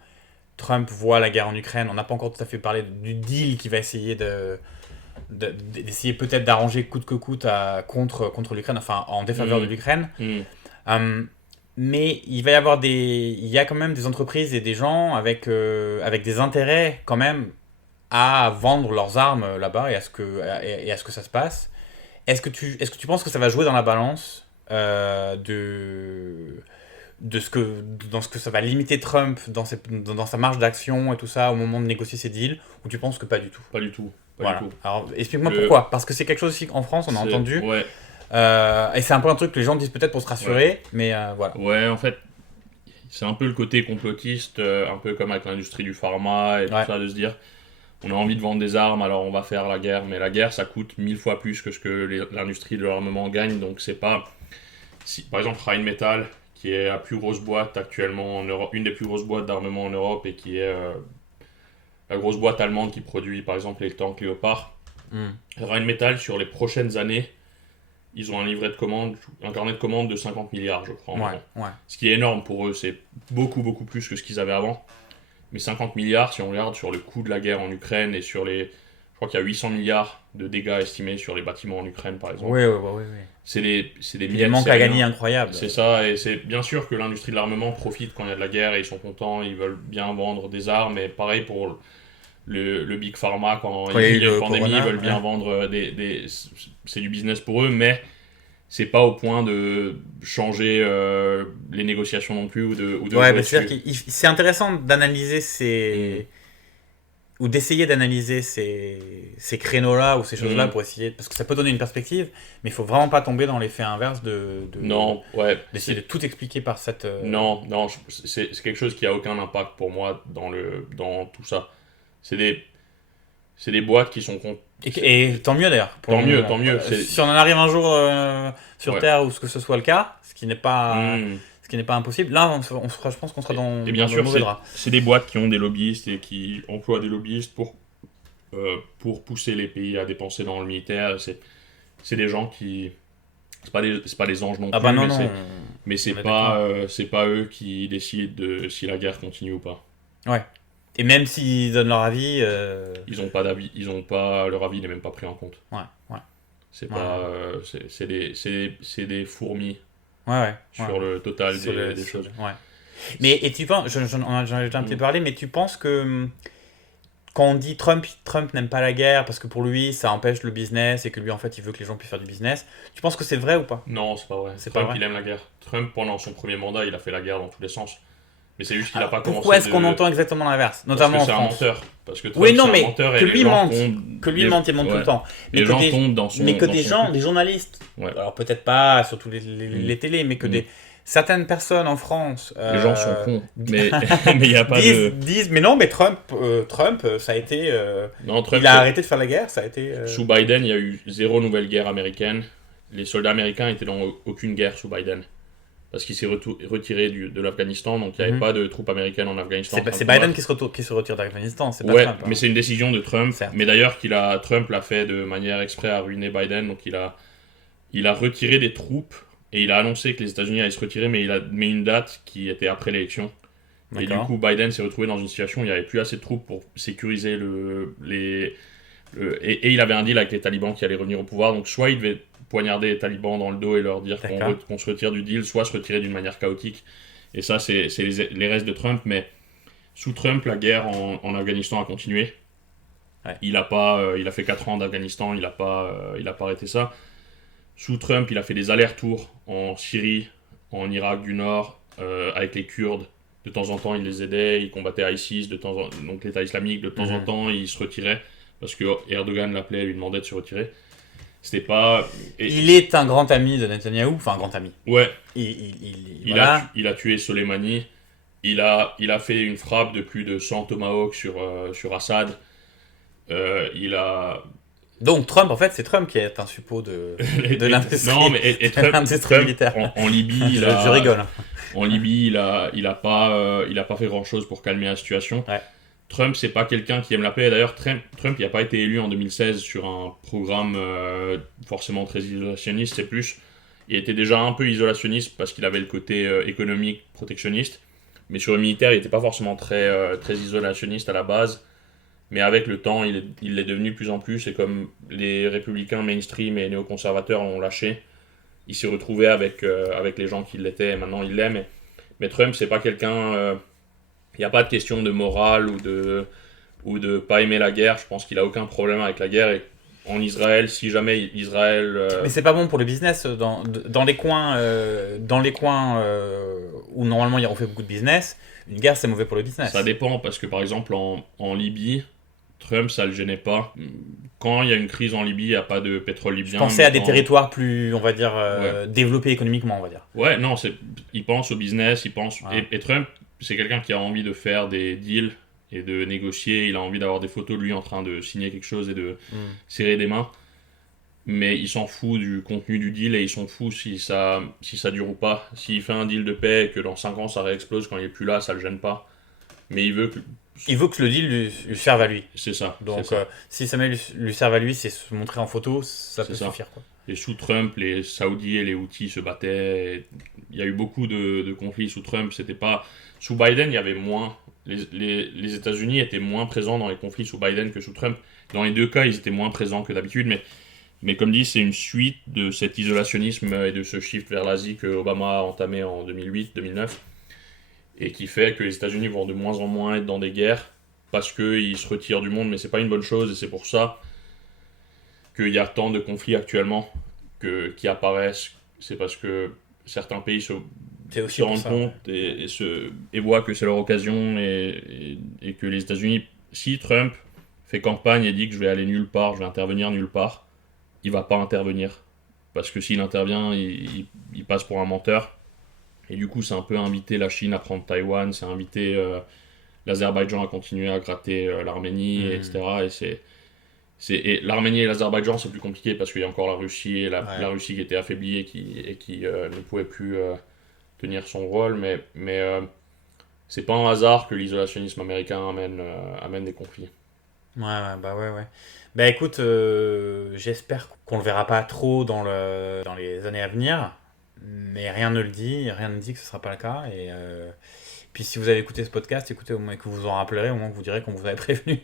Trump voit la guerre en Ukraine. On n'a pas encore tout à fait parlé du deal qu'il va essayer d'essayer peut-être d'arranger coûte que coûte contre l'Ukraine, enfin en défaveur de l'Ukraine. Mais il y a quand même des entreprises et des gens avec des intérêts quand même à vendre leurs armes là-bas et à ce que ça se passe. Est-ce que tu penses que ça va jouer dans la balance dans ce que ça va limiter Trump dans sa marge d'action et tout ça au moment de négocier ses deals, ou tu penses que pas du tout? Pas du tout. Voilà. Alors explique-moi pourquoi. Parce que c'est quelque chose aussi qu'en France on a entendu. Ouais. Et c'est un peu un truc que les gens disent peut-être pour se rassurer, mais voilà. Ouais, en fait, c'est un peu le côté complotiste, un peu comme avec l'industrie du pharma et tout ça, de se dire on a envie de vendre des armes, alors on va faire la guerre, mais la guerre ça coûte 1000 fois plus que ce que l'industrie de l'armement gagne, donc c'est pas. Par exemple, Rheinmetall, qui est la plus grosse boîte actuellement en Europe, une des plus grosses boîtes d'armement en Europe et qui est la grosse boîte allemande qui produit par exemple les tanks Léopard. Rheinmetall, sur les prochaines années, ils ont un carnet de commandes de 50 milliards, je crois. Ce qui est énorme pour eux, c'est beaucoup, beaucoup plus que ce qu'ils avaient avant. Mais 50 milliards, si on regarde sur le coût de la guerre en Ukraine et sur je crois qu'il y a 800 milliards de dégâts estimés sur les bâtiments en Ukraine, par exemple. Oui. C'est des miettes. Il manque à gagner incroyable. C'est ça, et c'est bien sûr que l'industrie de l'armement profite quand il y a de la guerre et ils sont contents, ils veulent bien vendre des armes, et pareil pour le Big Pharma, quand il y a une pandémie, ils veulent bien vendre c'est du business pour eux, mais c'est pas au point de changer les négociations non plus ou de c'est-à-dire que c'est intéressant d'analyser ou d'essayer d'analyser ces créneaux-là ou ces choses-là pour essayer, parce que ça peut donner une perspective, mais il faut vraiment pas tomber dans l'effet inverse d'essayer de tout expliquer par cette... Non, c'est quelque chose qui a aucun impact pour moi dans tout ça. C'est des boîtes qui sont... Et tant mieux d'ailleurs. Tant mieux. Si on en arrive un jour sur Terre où ce que ce soit le cas, ce qui n'est pas impossible, là je pense qu'on sera dans bien le mauvais drap. C'est des boîtes qui ont des lobbyistes et qui emploient des lobbyistes pour pousser les pays à dépenser dans le militaire. C'est des gens qui... C'est pas des anges non plus, mais c'est pas eux qui décident de si la guerre continue ou pas. Ouais. Et même s'ils donnent leur avis... Ils ont pas d'avis, leur avis n'est même pas pris en compte. Ouais. C'est pas... c'est des fourmis sur le total des choses. Ouais. Mais et tu penses, j'en ai déjà un petit peu parlé, mais tu penses que quand on dit Trump n'aime pas la guerre parce que pour lui ça empêche le business et que lui en fait il veut que les gens puissent faire du business, tu penses que c'est vrai ou pas? Non, c'est pas vrai. Trump il aime la guerre. Trump pendant son premier mandat il a fait la guerre dans tous les sens. Mais c'est juste qu'il n'a pas commencé. Pourquoi est-ce qu'on entend exactement l'inverse, notamment en France? Parce que c'est un menteur. Parce que Trump, c'est un menteur que lui mente, il ment tout le temps. Les gens tombent dans son. Mais que des journalistes, alors peut-être pas sur tous les télés, mais que certaines personnes en France. Les gens sont cons. Mais il n'y a pas disent, mais non, mais Trump, ça a été. Trump, il a arrêté de faire la guerre, ça a été. Sous Biden, il y a eu 0 nouvelle guerre américaine. Les soldats américains étaient dans aucune guerre sous Biden. Parce qu'il s'est retiré de l'Afghanistan, donc il n'y avait pas de troupes américaines en Afghanistan. C'est Biden qui se retire d'Afghanistan, c'est pas Trump. Mais c'est une décision de Trump. Certes. Mais d'ailleurs, Trump l'a fait de manière exprès à ruiner Biden, donc il a retiré des troupes, et il a annoncé que les États-Unis allaient se retirer, mais il a mis une date qui était après l'élection. Et du coup, Biden s'est retrouvé dans une situation où il n'y avait plus assez de troupes pour sécuriser Et il avait un deal avec les talibans qui allaient revenir au pouvoir. Donc soit il devait poignarder les talibans dans le dos et leur dire qu'on se retire du deal, soit se retirer d'une manière chaotique. Et ça, c'est les restes de Trump. Mais sous Trump, la guerre en Afghanistan a continué. Ouais. Il a fait 4 ans d'Afghanistan, il n'a pas arrêté ça. Sous Trump, il a fait des allers-retours en Syrie, en Irak du Nord, avec les Kurdes. De temps en temps, il les aidait, il combattait ISIS, donc l'État islamique. De temps en temps, il se retirait parce que Erdogan l'appelait et lui demandait de se retirer. C'était pas... Il est un grand ami de Netanyahou, enfin un grand ami. Ouais. Il a tué Soleimani. Il a fait une frappe de plus de 100 tomahawks sur Assad. Donc Trump, en fait, c'est Trump qui est un suppôt de l'industrie. Non, mais Trump militaire. En Libye, je rigole. En Libye, il a pas fait grand chose pour calmer la situation. Ouais. Trump, c'est pas quelqu'un qui aime la paix. D'ailleurs, Trump, il n'a pas été élu en 2016 sur un programme forcément très isolationniste. C'est plus, il était déjà un peu isolationniste parce qu'il avait le côté économique protectionniste. Mais sur le militaire, il n'était pas forcément très isolationniste à la base. Mais avec le temps, il l'est devenu de plus en plus. Et comme les républicains mainstream et néoconservateurs l'ont lâché, il s'est retrouvé avec les gens qui l'étaient. Et maintenant, il l'aime. Mais Trump, c'est pas quelqu'un... Il n'y a pas de question de morale ou de pas aimer la guerre. Je pense qu'il a aucun problème avec la guerre. Et en Israël, si jamais Israël... Mais c'est pas bon pour le business. Dans les coins, où normalement on fait beaucoup de business, une guerre c'est mauvais pour le business. Ça dépend, parce que par exemple en Libye, Trump, ça le gênait pas. Quand il y a une crise en Libye, il n'y a pas de pétrole libyen. Je pensais à des territoires plus, on va dire, développés économiquement, on va dire. Ouais, non, il pense au business, et Trump, c'est quelqu'un qui a envie de faire des deals et de négocier. Il a envie d'avoir des photos de lui en train de signer quelque chose et de serrer des mains. Mais il s'en fout du contenu du deal et il s'en fout si ça dure ou pas. S'il fait un deal de paix et que dans 5 ans ça réexplose quand il est plus là, ça le gêne pas. Mais il veut que le deal lui serve à lui. C'est ça. Donc si ça lui serve à lui, c'est se montrer en photo, ça peut suffire, quoi. Et sous Trump, les Saoudis et les Houthis se battaient. Il y a eu beaucoup de conflits sous Trump. C'était pas... Sous Biden, il y avait moins... Les États-Unis étaient moins présents dans les conflits sous Biden que sous Trump. Dans les deux cas, ils étaient moins présents que d'habitude. Mais comme dit, c'est une suite de cet isolationnisme et de ce shift vers l'Asie que Obama a entamé en 2008-2009. Et qui fait que les États-Unis vont de moins en moins être dans des guerres parce qu'ils se retirent du monde. Mais c'est pas une bonne chose et c'est pour ça qu'il y a tant de conflits actuellement qui apparaissent. C'est parce que certains pays se rendent compte et voient que c'est leur occasion et que les États-Unis, si Trump fait campagne et dit que je vais aller nulle part, je vais intervenir nulle part, il va pas intervenir. Parce que s'il intervient, il passe pour un menteur. Et du coup, c'est un peu inviter la Chine à prendre Taïwan, c'est inviter l'Azerbaïdjan à continuer à gratter l'Arménie, etc. Et l'Arménie et l'Azerbaïdjan, c'est plus compliqué parce qu'il y a encore la Russie et la Russie qui était affaiblie et qui ne pouvait plus tenir son rôle. Mais c'est pas un hasard que l'isolationnisme américain amène des conflits. Ouais. Bah écoute, j'espère qu'on le verra pas trop dans les années à venir. Mais rien ne dit que ce sera pas le cas. Et puis si vous avez écouté ce podcast, écoutez au moins que vous vous en rappellerez, au moins que vous direz qu'on vous avait prévenu.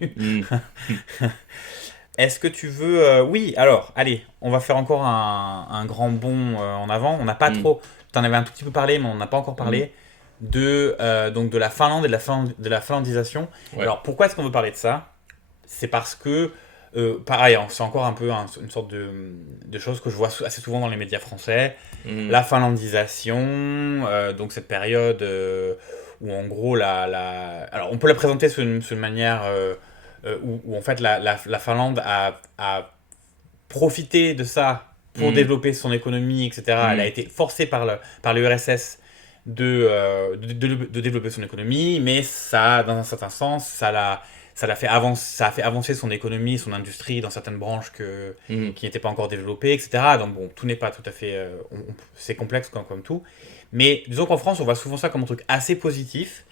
Est-ce que tu veux... Oui, alors, allez, on va faire encore un grand bond en avant. On n'a pas trop... Tu en avais un tout petit peu parlé, mais on n'a pas encore parlé donc de la Finlande et de la finlandisation. Ouais. Alors, pourquoi est-ce qu'on veut parler de ça ? C'est parce que, pareil, c'est encore un peu une sorte de chose que je vois assez souvent dans les médias français. La finlandisation, donc cette période où en gros, alors on peut la présenter sur une manière... où en fait la Finlande a profité de ça pour développer son économie, etc. Elle a été forcée par l'URSS de développer son économie, mais ça, dans un certain sens, ça a fait avancer son économie, son industrie dans certaines branches qui n'étaient pas encore développées, etc. Donc bon, tout n'est pas tout à fait... c'est complexe comme tout. Mais disons qu'en France, on voit souvent ça comme un truc assez positif.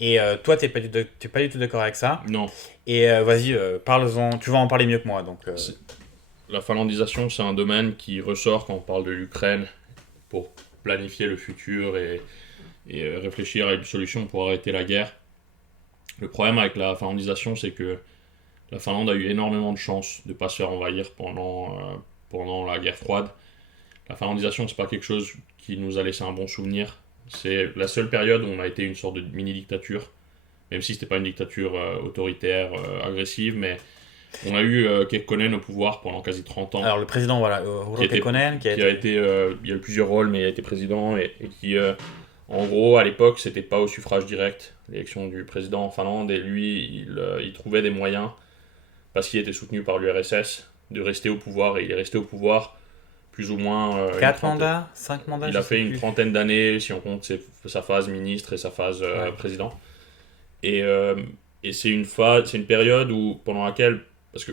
Et toi, t'es pas du tout d'accord avec ça. Non. Et vas-y, parle-en. Tu vas en parler mieux que moi. Donc, La finlandisation, c'est un domaine qui ressort quand on parle de l'Ukraine pour planifier le futur et réfléchir à une solution pour arrêter la guerre. Le problème avec la finlandisation, c'est que la Finlande a eu énormément de chance de ne pas se faire envahir pendant la guerre froide. La finlandisation, c'est pas quelque chose qui nous a laissé un bon souvenir. C'est la seule période où on a été une sorte de mini-dictature, même si c'était pas une dictature autoritaire, agressive, mais on a eu Kekkonen au pouvoir pendant quasi 30 ans. Alors le président, voilà, Urho Kekkonen, il y a eu plusieurs rôles, mais il a été président, et qui, en gros, à l'époque, c'était pas au suffrage direct, l'élection du président en Finlande, et lui, il trouvait des moyens, parce qu'il était soutenu par l'URSS, de rester au pouvoir, et il est resté au pouvoir plus ou moins... 4 mandats 5 mandats. Il a fait une trentaine d'années, si on compte sa phase ministre et sa phase président. Et c'est une période pendant laquelle... Parce que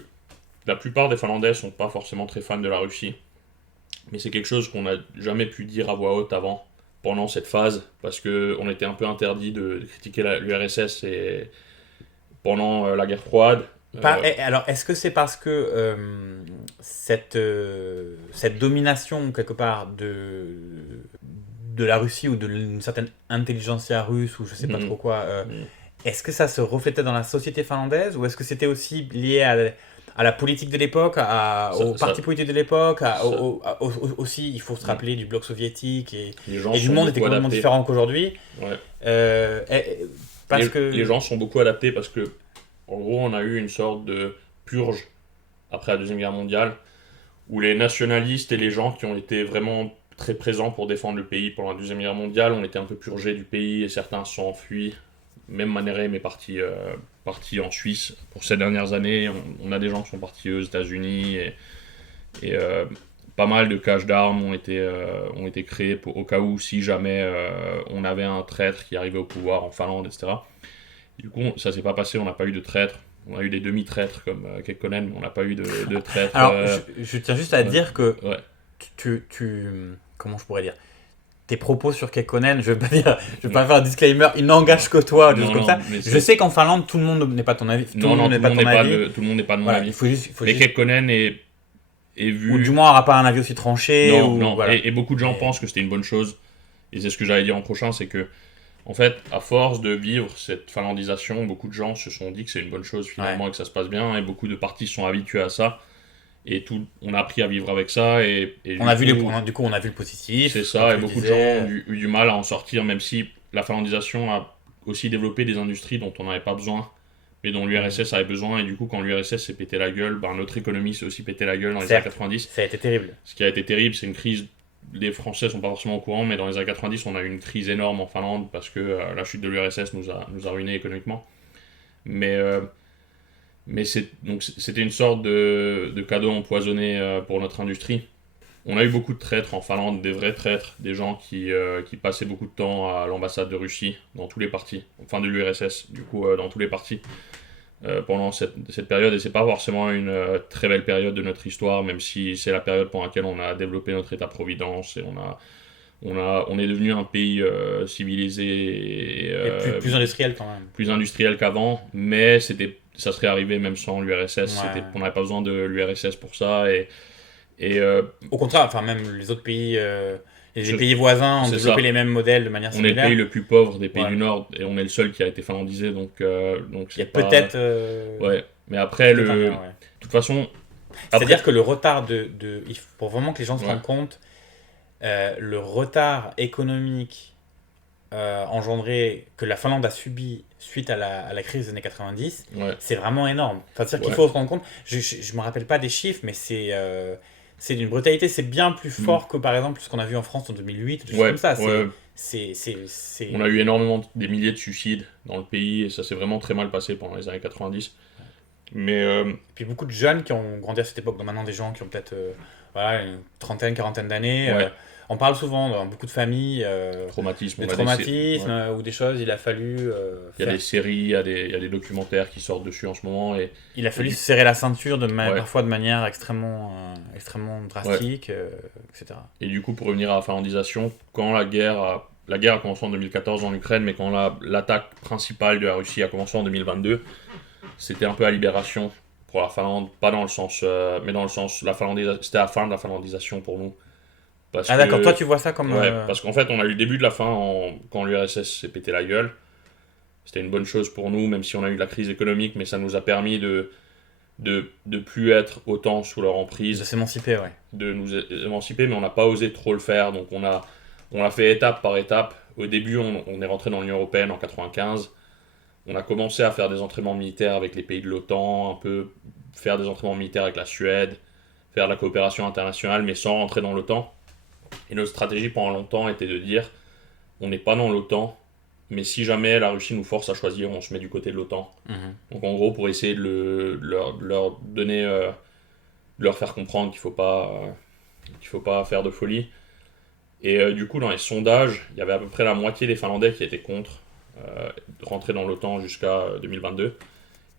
la plupart des Finlandais sont pas forcément très fans de la Russie. Mais c'est quelque chose qu'on n'a jamais pu dire à voix haute avant, pendant cette phase, parce qu'on était un peu interdit de critiquer l'URSS pendant la guerre froide. Alors, est-ce que c'est parce que cette domination, quelque part, de la Russie ou d'une certaine intelligentsia russe, ou je sais pas trop quoi, est-ce que ça se reflétait dans la société finlandaise, ou est-ce que c'était aussi lié à la politique de l'époque, au parti politique de l'époque, aussi, il faut se rappeler du bloc soviétique, et du monde était complètement différent qu'aujourd'hui. Les gens sont beaucoup adaptés parce que, en gros, on a eu une sorte de purge après la Deuxième Guerre mondiale, où les nationalistes et les gens qui ont été vraiment très présents pour défendre le pays pendant la Deuxième Guerre mondiale ont été un peu purgés du pays, et certains se sont enfuis. Même Mannerheim est parti en Suisse pour ces dernières années. On a des gens qui sont partis aux États-Unis, et pas mal de caches d'armes ont été créés au cas où, si jamais on avait un traître qui arrivait au pouvoir en Finlande, etc. Du coup, ça s'est pas passé, on n'a pas eu de traître. On a eu des demi-traîtres comme Kekkonen, mais on n'a pas eu de traîtres. Alors, je tiens juste à dire que comment je pourrais dire, tes propos sur Kekkonen, je vais pas faire un disclaimer, il n'engage que toi, comme ça. Je sais qu'en Finlande, tout le monde n'est pas ton avis. Tout le monde n'est pas de mon avis. Mais Kekkonen est vu... Ou du moins, n'aura pas un avis aussi tranché. Voilà. Et beaucoup de gens pensent que c'était une bonne chose. Et c'est ce que j'allais dire en prochain, c'est que, en fait, à force de vivre cette finlandisation, beaucoup de gens se sont dit que c'est une bonne chose finalement, et que ça se passe bien, et beaucoup de partis se sont habitués à ça. Et on a appris à vivre avec ça, et on a vu le positif. C'est ça, et beaucoup de gens ont eu du mal à en sortir, même si la finlandisation a aussi développé des industries dont on n'avait pas besoin, mais dont l'URSS avait besoin, et du coup, quand l'URSS s'est pété la gueule, notre économie s'est aussi pété la gueule dans les années 90. Ça a été terrible. Ce qui a été terrible, c'est une crise, les Français sont pas forcément au courant, mais dans les années 90, on a eu une crise énorme en Finlande, parce que la chute de l'URSS nous a ruinés économiquement. Mais c'était une sorte de cadeau empoisonné pour notre industrie. On a eu beaucoup de traîtres en Finlande, des vrais traîtres, des gens qui passaient beaucoup de temps à l'ambassade de Russie, dans tous les partis, enfin de l'URSS, du coup, dans tous les partis, pendant cette période. Et c'est pas forcément une très belle période de notre histoire, même si c'est la période pendant laquelle on a développé notre État-providence, et on est devenu un pays civilisé et plus industriel quand même. Plus industriel qu'avant, mais ça serait arrivé même sans l'URSS. On n'avait pas besoin de l'URSS pour ça. Au contraire, enfin même les autres pays, les pays voisins ont développé les mêmes modèles de manière similaire. On est le pays le plus pauvre des pays du Nord, et on est le seul qui a été finlandisé, donc il y a peut-être... Ouais, mais après, de toute façon... C'est-à-dire que le retard il faut vraiment que les gens se rendent compte, le retard économique engendré que la Finlande a subi suite à la crise des années 90, c'est vraiment énorme. C'est-à-dire qu'il faut se rendre compte, je ne me rappelle pas des chiffres, mais c'est d'une brutalité, c'est bien plus fort que par exemple ce qu'on a vu en France en 2008, des choses comme ça. On a eu énormément, des milliers de suicides dans le pays, et ça s'est vraiment très mal passé pendant les années 90. Mais puis beaucoup de jeunes qui ont grandi à cette époque, donc maintenant des gens qui ont peut-être une trentaine, quarantaine d'années. On parle souvent dans beaucoup de familles traumatisme, ou des choses, il a fallu... il y a des séries, il y a des documentaires qui sortent dessus en ce moment. Et il a fallu se serrer la ceinture parfois de manière extrêmement drastique, etc. Et du coup, pour revenir à la finlandisation, quand la guerre a commencé en 2014 en Ukraine, mais quand l'attaque principale de la Russie a commencé en 2022, c'était un peu la libération pour la Finlande, pas dans le sens... mais dans le sens, c'était la fin de la finlandisation pour nous. D'accord, toi tu vois ça comme... parce qu'en fait on a eu le début de la fin quand l'URSS s'est pété la gueule. C'était une bonne chose pour nous, même si on a eu de la crise économique, mais ça nous a permis de plus être autant sous leur De emprise, s'émanciper, ouais. de nous émanciper, mais on n'a pas osé trop le faire. Donc on l'a fait étape par étape. Au début, on est rentré dans l'Union Européenne en 95. On a commencé à faire des entraînements militaires avec les pays de l'OTAN, un peu faire des entraînements militaires avec la Suède, faire de la coopération internationale, mais sans rentrer dans l'OTAN. Et notre stratégie pendant longtemps était de dire, on n'est pas dans l'OTAN, mais si jamais la Russie nous force à choisir, on se met du côté de l'OTAN. Donc en gros, pour essayer de leur donner, de leur faire comprendre qu'il faut pas faire de folie. Et du coup, dans les sondages, il y avait à peu près la moitié des Finlandais qui étaient contre rentrer dans l'OTAN jusqu'à 2022.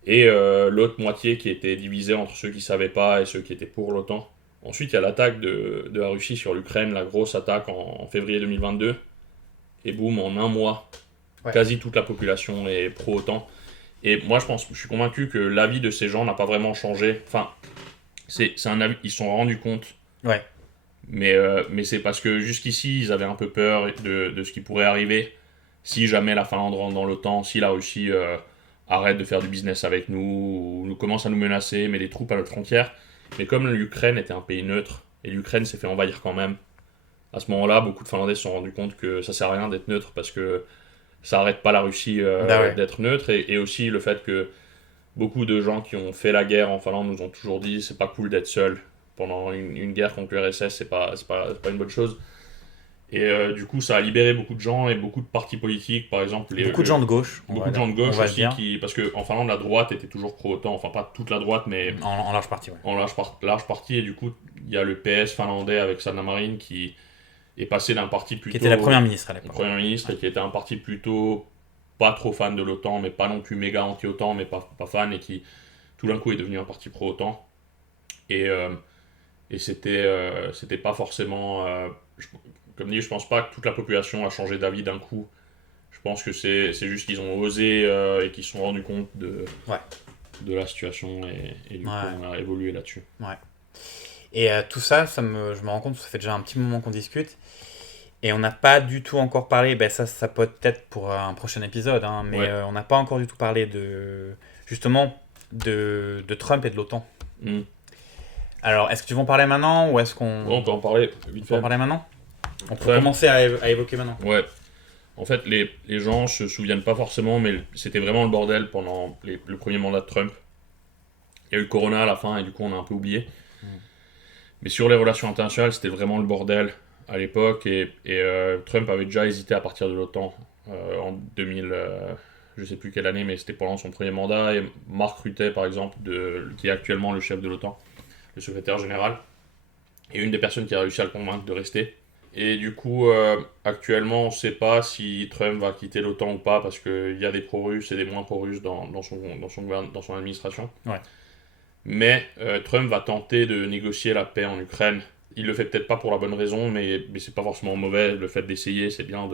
Et l'autre moitié qui était divisée entre ceux qui ne savaient pas et ceux qui étaient pour l'OTAN. Ensuite, il y a l'attaque de la Russie sur l'Ukraine, la grosse attaque en février 2022. Et boum, en un mois, quasi toute la population est pro-OTAN. Et moi, je suis convaincu que l'avis de ces gens n'a pas vraiment changé. Enfin, c'est un avis, ils se sont rendus compte. Ouais. Mais c'est parce que jusqu'ici, ils avaient un peu peur de ce qui pourrait arriver si jamais la Finlande rentre dans l'OTAN, si la Russie arrête de faire du business avec nous, ou nous commence à nous menacer, met des troupes à notre frontière. Mais comme l'Ukraine était un pays neutre, et l'Ukraine s'est fait envahir quand même, à ce moment-là, beaucoup de Finlandais se sont rendus compte que ça sert à rien d'être neutre parce que ça arrête pas la Russie d'être neutre. Et aussi le fait que beaucoup de gens qui ont fait la guerre en Finlande nous ont toujours dit c'est pas cool d'être seul pendant une guerre contre l'URSS, c'est pas une bonne chose. Et du coup, ça a libéré beaucoup de gens et beaucoup de partis politiques, par exemple. Beaucoup de gens de gauche. Beaucoup de gens de gauche aussi, parce qu'en Finlande, la droite était toujours pro-OTAN, enfin pas toute la droite, mais en large partie. Ouais. En large partie, et du coup, il y a le PS finlandais avec Sanna Marin qui est passé d'un parti plutôt... Qui était la première ministre à l'époque. Première ministre, et qui était un parti plutôt pas trop fan de l'OTAN, mais pas non plus méga anti-OTAN, mais pas fan, et qui tout d'un coup est devenu un parti pro-OTAN. Et c'était pas forcément... comme dit, je pense pas que toute la population a changé d'avis d'un coup. Je pense que c'est juste qu'ils ont osé et qu'ils se sont rendus compte de la situation et du coup on a évolué là-dessus. Ouais. Et tout ça, je me rends compte, ça fait déjà un petit moment qu'on discute. Et on n'a pas du tout encore parlé, ça peut être pour un prochain épisode, hein, mais on n'a pas encore du tout parlé justement de Trump et de l'OTAN. Alors, est-ce que tu veux en parler maintenant ou est-ce qu'on... On peut en parler vite fait. On peut en parler maintenant ? On peut commencer à évoquer maintenant. Ouais. En fait, les gens se souviennent pas forcément, mais c'était vraiment le bordel pendant le premier mandat de Trump. Il y a eu le corona à la fin et du coup on a un peu oublié. Mais sur les relations internationales, c'était vraiment le bordel à l'époque et Trump avait déjà hésité à partir de l'OTAN en 2000, je sais plus quelle année, mais c'était pendant son premier mandat. Et Mark Rutte, par exemple, qui est actuellement le chef de l'OTAN, le secrétaire général, est une des personnes qui a réussi à le convaincre de rester. Et du coup, actuellement, on ne sait pas si Trump va quitter l'OTAN ou pas, parce qu'il y a des pro-russes et des moins pro-russes dans son administration. Ouais. Mais Trump va tenter de négocier la paix en Ukraine. Il le fait peut-être pas pour la bonne raison, mais c'est pas forcément mauvais. Le fait d'essayer, c'est bien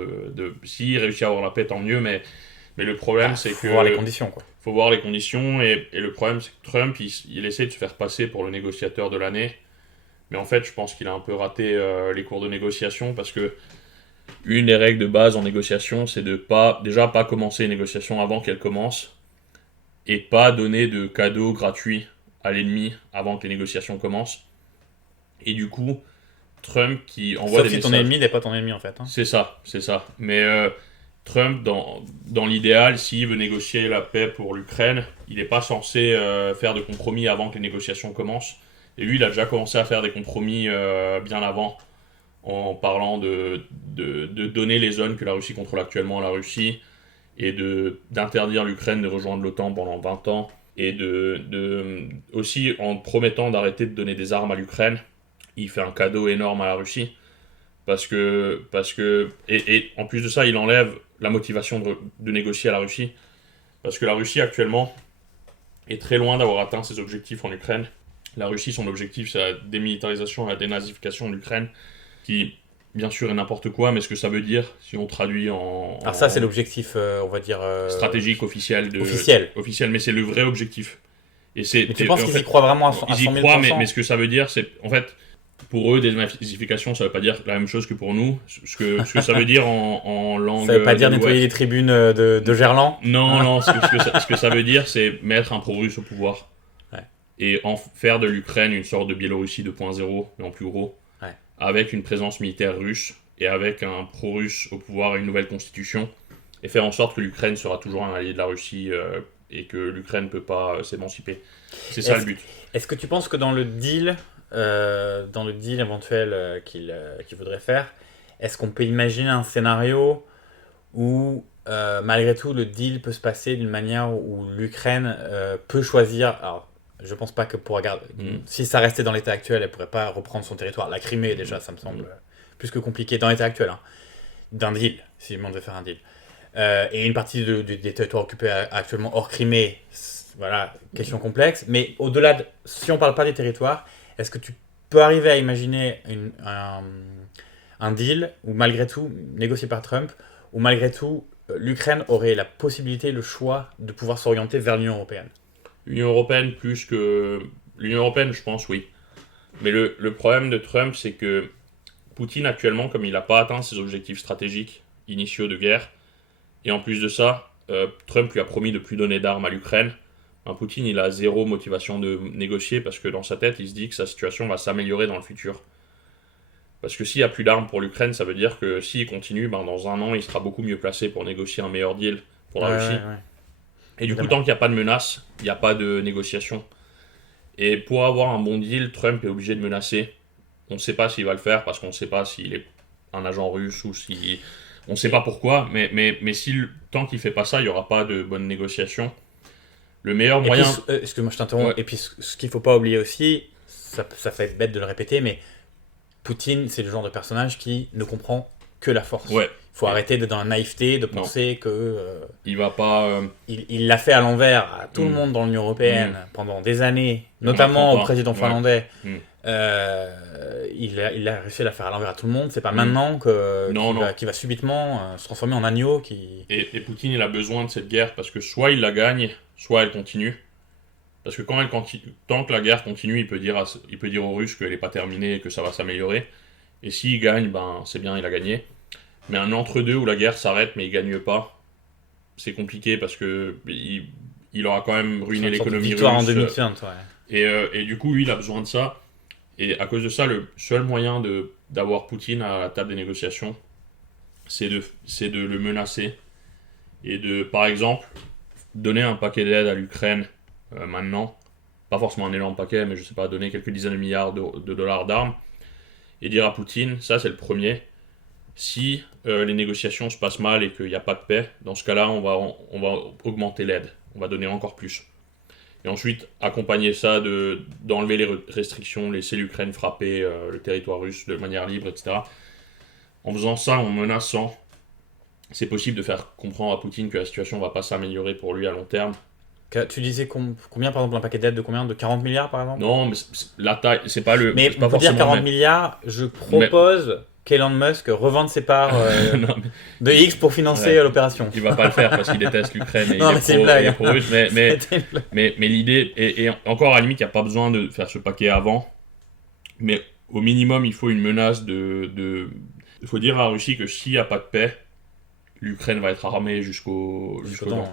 s'il réussit à avoir la paix, tant mieux, mais le problème, c'est que... Faut voir les conditions, quoi. Faut voir les conditions, et le problème, c'est que Trump, il essaie de se faire passer pour le négociateur de l'année. Mais en fait, je pense qu'il a un peu raté les cours de négociation, parce que une des règles de base en négociation, c'est de pas commencer les négociations avant qu'elles commencent, et pas donner de cadeaux gratuits à l'ennemi avant que les négociations commencent. Et du coup, Trump qui envoie des messages... Sauf si ton ennemi n'est pas ton ennemi, en fait. Hein. C'est ça. Mais Trump, dans l'idéal, s'il veut négocier la paix pour l'Ukraine, il n'est pas censé faire de compromis avant que les négociations commencent. Et lui, il a déjà commencé à faire des compromis bien avant, en parlant de donner les zones que la Russie contrôle actuellement à la Russie, et d'interdire l'Ukraine de rejoindre l'OTAN pendant 20 ans, et aussi en promettant d'arrêter de donner des armes à l'Ukraine. Il fait un cadeau énorme à la Russie, parce que et en plus de ça, il enlève la motivation de négocier à la Russie, parce que la Russie actuellement est très loin d'avoir atteint ses objectifs en Ukraine. La Russie, son objectif, c'est la démilitarisation et la dénazification de l'Ukraine, qui, bien sûr, est n'importe quoi, mais ce que ça veut dire, si on traduit Alors ça, c'est l'objectif, on va dire... stratégique, officiel. Officiel, mais c'est le vrai objectif. Mais tu penses qu'ils y croient vraiment à 100 000%? Ils y croient, mais ce que ça veut dire, c'est... En fait, pour eux, dénazification, ça veut pas dire la même chose que pour nous. Ce que ça veut dire en langue... Ça veut pas dire nettoyer les tribunes de Gerland? Non, ce que ça veut dire, c'est mettre un pro-russe au pouvoir. Ouais. et faire de l'Ukraine une sorte de Biélorussie 2.0, mais en plus gros, avec une présence militaire russe et avec un pro-russe au pouvoir et une nouvelle constitution, et faire en sorte que l'Ukraine sera toujours un allié de la Russie et que l'Ukraine ne peut pas s'émanciper. C'est ça le but. Est-ce que tu penses que dans le deal éventuel qu'il voudrait faire, est-ce qu'on peut imaginer un scénario où malgré tout le deal peut se passer d'une manière où l'Ukraine peut choisir. Alors, je pense pas que pour regarder, si ça restait dans l'état actuel, elle pourrait pas reprendre son territoire. La Crimée déjà, ça me semble plus que compliqué dans l'état actuel, hein, d'un deal, si le monde veut faire un deal. Et une partie des territoires occupés actuellement hors Crimée, voilà, question complexe. Mais au-delà, si on parle pas des territoires, est-ce que tu peux arriver à imaginer un deal où malgré tout, négocié par Trump, où malgré tout, l'Ukraine aurait la possibilité, le choix de pouvoir s'orienter vers l'Union européenne? L'Union européenne, plus que... L'Union européenne, je pense, oui. Mais le problème de Trump, c'est que Poutine, actuellement, comme il n'a pas atteint ses objectifs stratégiques initiaux de guerre, et en plus de ça, Trump lui a promis de plus donner d'armes à l'Ukraine. Poutine, il a zéro motivation de négocier parce que dans sa tête, il se dit que sa situation va s'améliorer dans le futur. Parce que s'il n'y a plus d'armes pour l'Ukraine, ça veut dire que s'il continue, dans un an, il sera beaucoup mieux placé pour négocier un meilleur deal pour la Russie. Ouais. Et du coup, tant qu'il n'y a pas de menace, il n'y a pas de négociation. Et pour avoir un bon deal, Trump est obligé de menacer. On ne sait pas s'il va le faire parce qu'on ne sait pas s'il est un agent russe ou si... On ne sait pas pourquoi, mais tant qu'il ne fait pas ça, il n'y aura pas de bonne négociation. Le meilleur moyen... Excuse-moi, je t'interromps. Ouais. Et puis, ce qu'il ne faut pas oublier aussi, ça fait bête de le répéter, mais Poutine, c'est le genre de personnage qui ne comprend que la force. Ouais. Il faut arrêter d'être dans la naïveté, de penser que... il va pas... Il l'a fait à l'envers à tout le monde dans l'Union européenne pendant des années, notamment au président finlandais. Il a réussi à la faire à l'envers à tout le monde. C'est pas maintenant qu'il va subitement se transformer en agneau. Et Poutine, il a besoin de cette guerre parce que soit il la gagne, soit elle continue. Parce que tant que la guerre continue, il peut dire aux Russes qu'elle n'est pas terminée et que ça va s'améliorer. Et s'il gagne, c'est bien, il a gagné. Mais un entre-deux où la guerre s'arrête mais il gagne pas, c'est compliqué parce que il aura quand même ruiné l'économie russe. En 2020, et du coup, lui, il a besoin de ça. Et à cause de ça, le seul moyen d'avoir Poutine à la table des négociations, c'est de le menacer. Et de, par exemple, donner un paquet d'aide à l'Ukraine maintenant. Pas forcément un énorme paquet, mais je sais pas, donner quelques dizaines de milliards de dollars d'armes. Et dire à Poutine, ça c'est le premier. Si les négociations se passent mal et qu'il n'y a pas de paix, dans ce cas-là, on va augmenter l'aide. On va donner encore plus. Et ensuite, accompagner ça d'enlever les restrictions, laisser l'Ukraine frapper le territoire russe de manière libre, etc. En faisant ça, en menaçant, c'est possible de faire comprendre à Poutine que la situation ne va pas s'améliorer pour lui à long terme. Tu disais combien, par exemple, un paquet d'aide de combien? De 40 milliards, par exemple? Non, mais la taille, c'est pas le... Mais pour dire 40 milliards, je propose qu'Elon Musk revende ses parts de X pour financer l'opération. Il va pas le faire parce qu'il déteste l'Ukraine et non, mais c'est une blague. Russe, mais l'idée, et encore à la limite, il n'y a pas besoin de faire ce paquet avant, mais au minimum, il faut une menace il faut dire à la Russie que s'il n'y a pas de paix, l'Ukraine va être armée jusqu'au dent.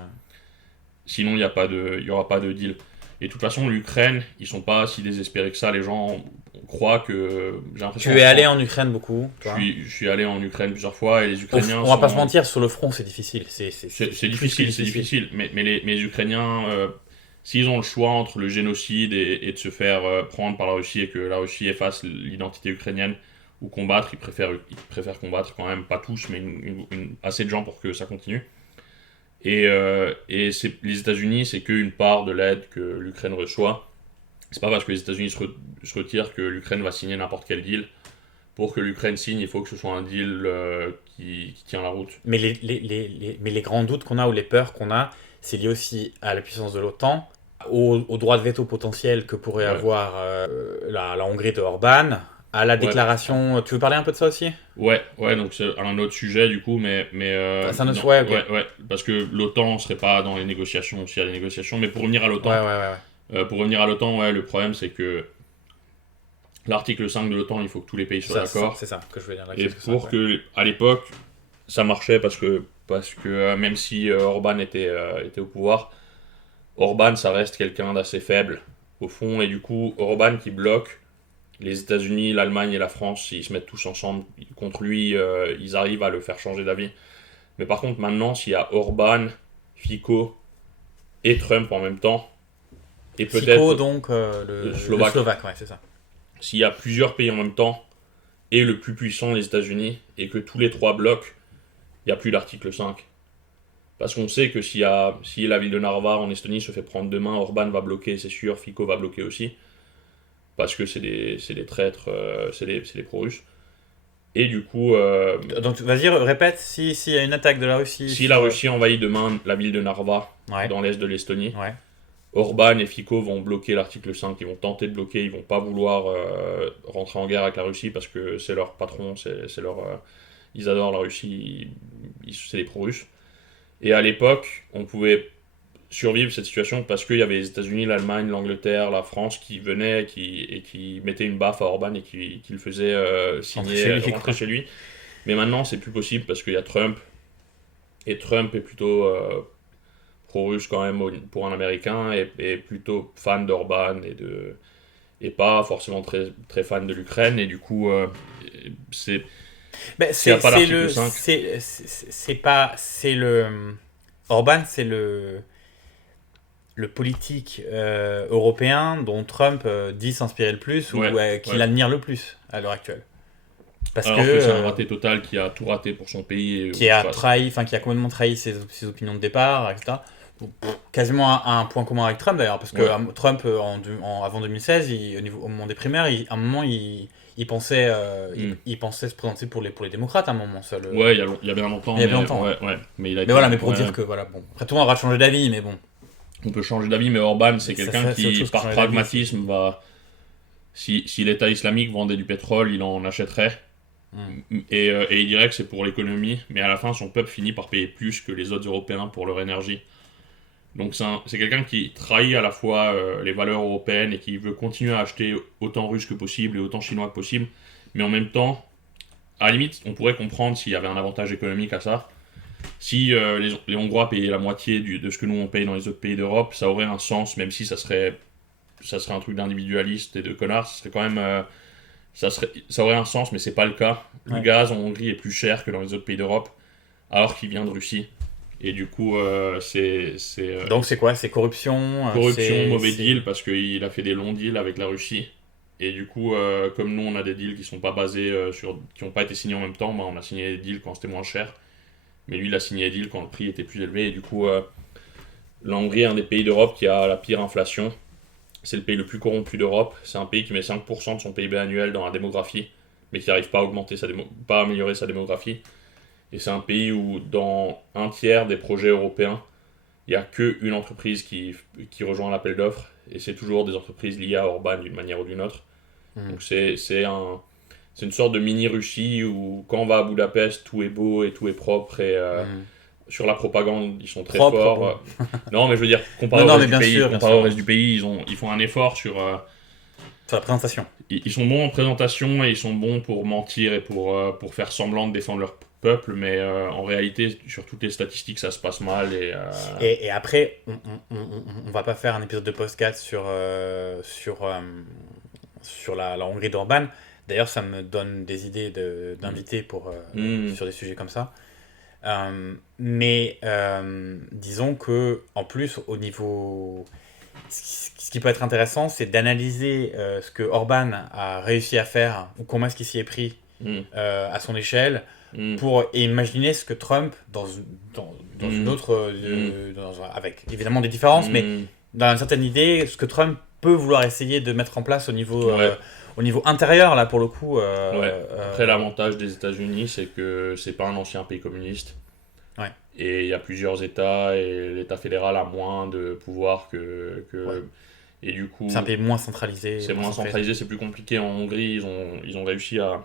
Sinon, il y aura pas de deal. Et de toute façon, l'Ukraine, ils sont pas si désespérés que ça. Les gens croient que... J'ai l'impression tu es allé en Ukraine beaucoup, toi. Je suis allé en Ukraine plusieurs fois et les Ukrainiens... On va pas se mentir, sur le front, c'est difficile. C'est difficile. Mais les Ukrainiens, s'ils ont le choix entre le génocide et de se faire prendre par la Russie et que la Russie efface l'identité ukrainienne ou combattre, ils préfèrent combattre quand même, pas tous, mais assez de gens pour que ça continue. Et les États-Unis, c'est qu'une part de l'aide que l'Ukraine reçoit. C'est pas parce que les États-Unis se retirent que l'Ukraine va signer n'importe quel deal. Pour que l'Ukraine signe, il faut que ce soit un deal qui tient la route. Mais les grands doutes qu'on a ou les peurs qu'on a, c'est lié aussi à la puissance de l'OTAN, au droit de veto potentiel que pourrait avoir la Hongrie de Orban, à la déclaration... Tu veux parler un peu de ça aussi ? Ouais, donc c'est un autre sujet du coup, mais c'est un autre sujet, ouais, parce que l'OTAN ne serait pas dans les négociations, s'il y a des négociations, mais pour revenir à l'OTAN, le problème c'est que l'article 5 de l'OTAN, il faut que tous les pays soient d'accord. C'est ça que je veux dire. Et à l'époque, ça marchait parce que même si Orban était au pouvoir, Orban, ça reste quelqu'un d'assez faible. au fond. Et du coup, Orban qui bloque les États-Unis, l'Allemagne et la France, s'ils se mettent tous ensemble contre lui, ils arrivent à le faire changer d'avis. Mais par contre, maintenant, s'il y a Orban, Fico et Trump en même temps, et Fico, peut-être donc, le le Slovaque, Slovaque, ouais, c'est ça. s'il y a plusieurs pays en même temps, et le plus puissant, les États-Unis, et que tous les trois bloquent, il n'y a plus l'article 5. Parce qu'on sait que si la ville de Narva en Estonie se fait prendre demain, Orban va bloquer, c'est sûr, Fico va bloquer aussi. Parce que c'est des traîtres, c'est des pro-russes. Et du coup, Donc, vas-y, répète, s'il y a une attaque de la Russie... si la Russie envahit demain la ville de Narva, Ouais, dans l'est de l'Estonie, ouais. Orban et Fico vont bloquer l'article 5, ils vont tenter de bloquer, ils vont pas vouloir rentrer en guerre avec la Russie parce que c'est leur patron, c'est leur, ils adorent la Russie, c'est des pro-russes. Et à l'époque, on pouvait survivre cette situation parce qu'il y avait les États-Unis, l'Allemagne, l'Angleterre, la France qui venaient et qui mettaient une baffe à Orban et qui le faisaient rentrer chez lui. Mais maintenant, c'est plus possible parce qu'il y a Trump. Et Trump est plutôt pro-russe quand même pour un Américain et plutôt fan d'Orban et pas forcément très, très fan de l'Ukraine. Et du coup, c'est Ben, s'il n'y a pas c'est l'article 5. c'est pas... C'est le... Orban, c'est le politique européen dont Trump dit s'inspirer le plus ou qu'il admire le plus à l'heure actuelle. Parce Alors que c'est un raté total qui a tout raté pour son pays. Qui a complètement trahi ses opinions de départ, etc. Quasiment à un point commun avec Trump d'ailleurs, parce que Trump, avant 2016, au moment des primaires, à un moment, il pensait, il pensait se présenter pour les démocrates à un moment seul. Ouais, il y a bien longtemps. Mais il a été, mais pour dire que, voilà, bon. Après, tout le monde aura changé d'avis, mais bon. On peut changer d'avis, mais Orban, c'est quelqu'un qui, par pragmatisme, va. Si l'État islamique vendait du pétrole, il en achèterait. Et il dirait que c'est pour l'économie, mais à la fin, son peuple finit par payer plus que les autres Européens pour leur énergie. Donc c'est quelqu'un qui trahit à la fois les valeurs européennes et qui veut continuer à acheter autant russe que possible et autant chinois que possible, mais en même temps, à la limite, on pourrait comprendre s'il y avait un avantage économique à ça. Si les Hongrois payaient la moitié de ce que nous on paye dans les autres pays d'Europe, ça aurait un sens, même si ça serait un truc d'individualiste et de connard, ça serait quand même... ça aurait un sens, mais c'est pas le cas. Le gaz en Hongrie est plus cher que dans les autres pays d'Europe, alors qu'il vient de Russie. Et du coup, donc c'est quoi? C'est corruption? Corruption, mauvais deal, parce qu'il a fait des longs deals avec la Russie. Et du coup, comme nous, on a des deals qui sont pas basés qui n'ont pas été signés en même temps, on a signé des deals quand c'était moins cher. Mais lui, il a signé des deals quand le prix était plus élevé. Et du coup, la Hongrie est un des pays d'Europe qui a la pire inflation. C'est le pays le plus corrompu d'Europe. C'est un pays qui met 5% de son PIB annuel dans la démographie, mais qui n'arrive pas à pas à améliorer sa démographie. Et c'est un pays où, dans un tiers des projets européens, il n'y a qu'une entreprise qui rejoint l'appel d'offres. Et c'est toujours des entreprises liées à Orban d'une manière ou d'une autre. Donc c'est une sorte de mini-Russie où, quand on va à Budapest, tout est beau et tout est propre. Et sur la propagande, ils sont très forts. Bon. Non, mais je veux dire, comparé au reste du pays, ils font un effort sur la présentation. Ils sont bons en présentation et ils sont bons pour mentir et pour faire semblant de défendre leur peuple, mais en réalité, sur toutes les statistiques, ça se passe mal. Et après, on va pas faire un épisode de podcast sur la Hongrie d'Orban. D'ailleurs, ça me donne des idées d'invités sur des sujets comme ça. Mais disons que, en plus, au niveau... Ce qui peut être intéressant, c'est d'analyser ce que Orban a réussi à faire, ou comment est-ce qu'il s'y est pris à son échelle, pour imaginer ce que Trump, dans une autre... avec évidemment des différences, mais dans une certaine idée, ce que Trump peut vouloir essayer de mettre en place au niveau intérieur, là, pour le coup. Après, l'avantage des États-Unis, c'est que c'est pas un ancien pays communiste. Ouais. Et il y a plusieurs États, et l'État fédéral a moins de pouvoir que et du coup... C'est un pays moins centralisé. C'est moins centralisé, c'est plus compliqué. En Hongrie, ils ont réussi à...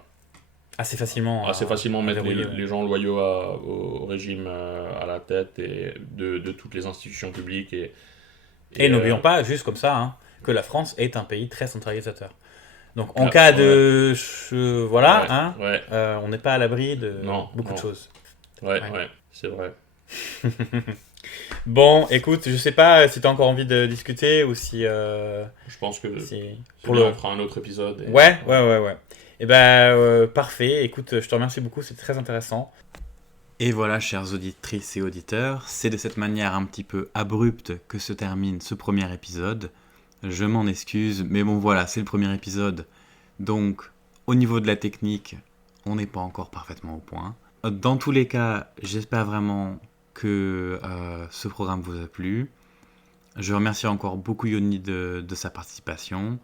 Assez facilement mettre les gens loyaux au régime à la tête et de toutes les institutions publiques. Et n'oublions pas, juste comme ça, que la France est un pays très centralisateur. Donc en cas de... on n'est pas à l'abri de beaucoup de choses. Ouais, c'est vrai. Bon, écoute, je sais pas si tu as encore envie de discuter ou si... Je pense que pour le... on fera un autre épisode. Ouais. Et ben, parfait. Écoute, je te remercie beaucoup, c'était très intéressant. Et voilà, chères auditrices et auditeurs, c'est de cette manière un petit peu abrupte que se termine ce premier épisode. Je m'en excuse, mais bon voilà, c'est le premier épisode. Donc, au niveau de la technique, on n'est pas encore parfaitement au point. Dans tous les cas, j'espère vraiment que ce programme vous a plu. Je remercie encore beaucoup Yoni de sa participation.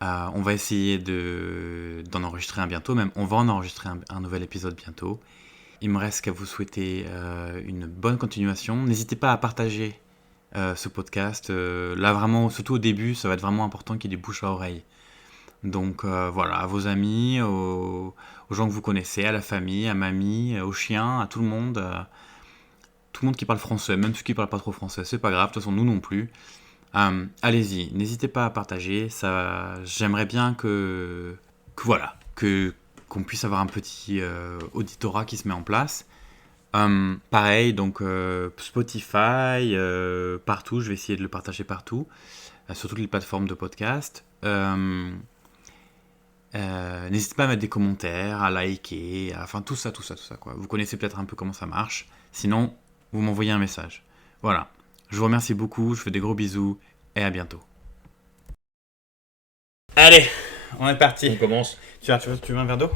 On va essayer d'en enregistrer un bientôt, même on va en enregistrer un nouvel épisode bientôt. Il me reste qu'à vous souhaiter une bonne continuation. N'hésitez pas à partager ce podcast. Là, vraiment, surtout au début, ça va être vraiment important qu'il y ait du bouche à oreille. Donc voilà, à vos amis, aux gens que vous connaissez, à la famille, à mamie, aux chiens, à tout le monde. Tout le monde qui parle français, même ceux qui ne parlent pas trop français, c'est pas grave, de toute façon, nous non plus. Allez-y, n'hésitez pas à partager. J'aimerais bien qu'on puisse avoir un petit auditorat qui se met en place. Pareil, donc Spotify, partout, je vais essayer de le partager partout, sur toutes les plateformes de podcast. N'hésitez pas à mettre des commentaires, à liker, enfin tout ça quoi. Vous connaissez peut-être un peu comment ça marche. Sinon, vous m'envoyez un message. Voilà. Je vous remercie beaucoup, je fais des gros bisous et à bientôt. Allez, on est parti. On commence. Tu veux un verre d'eau ?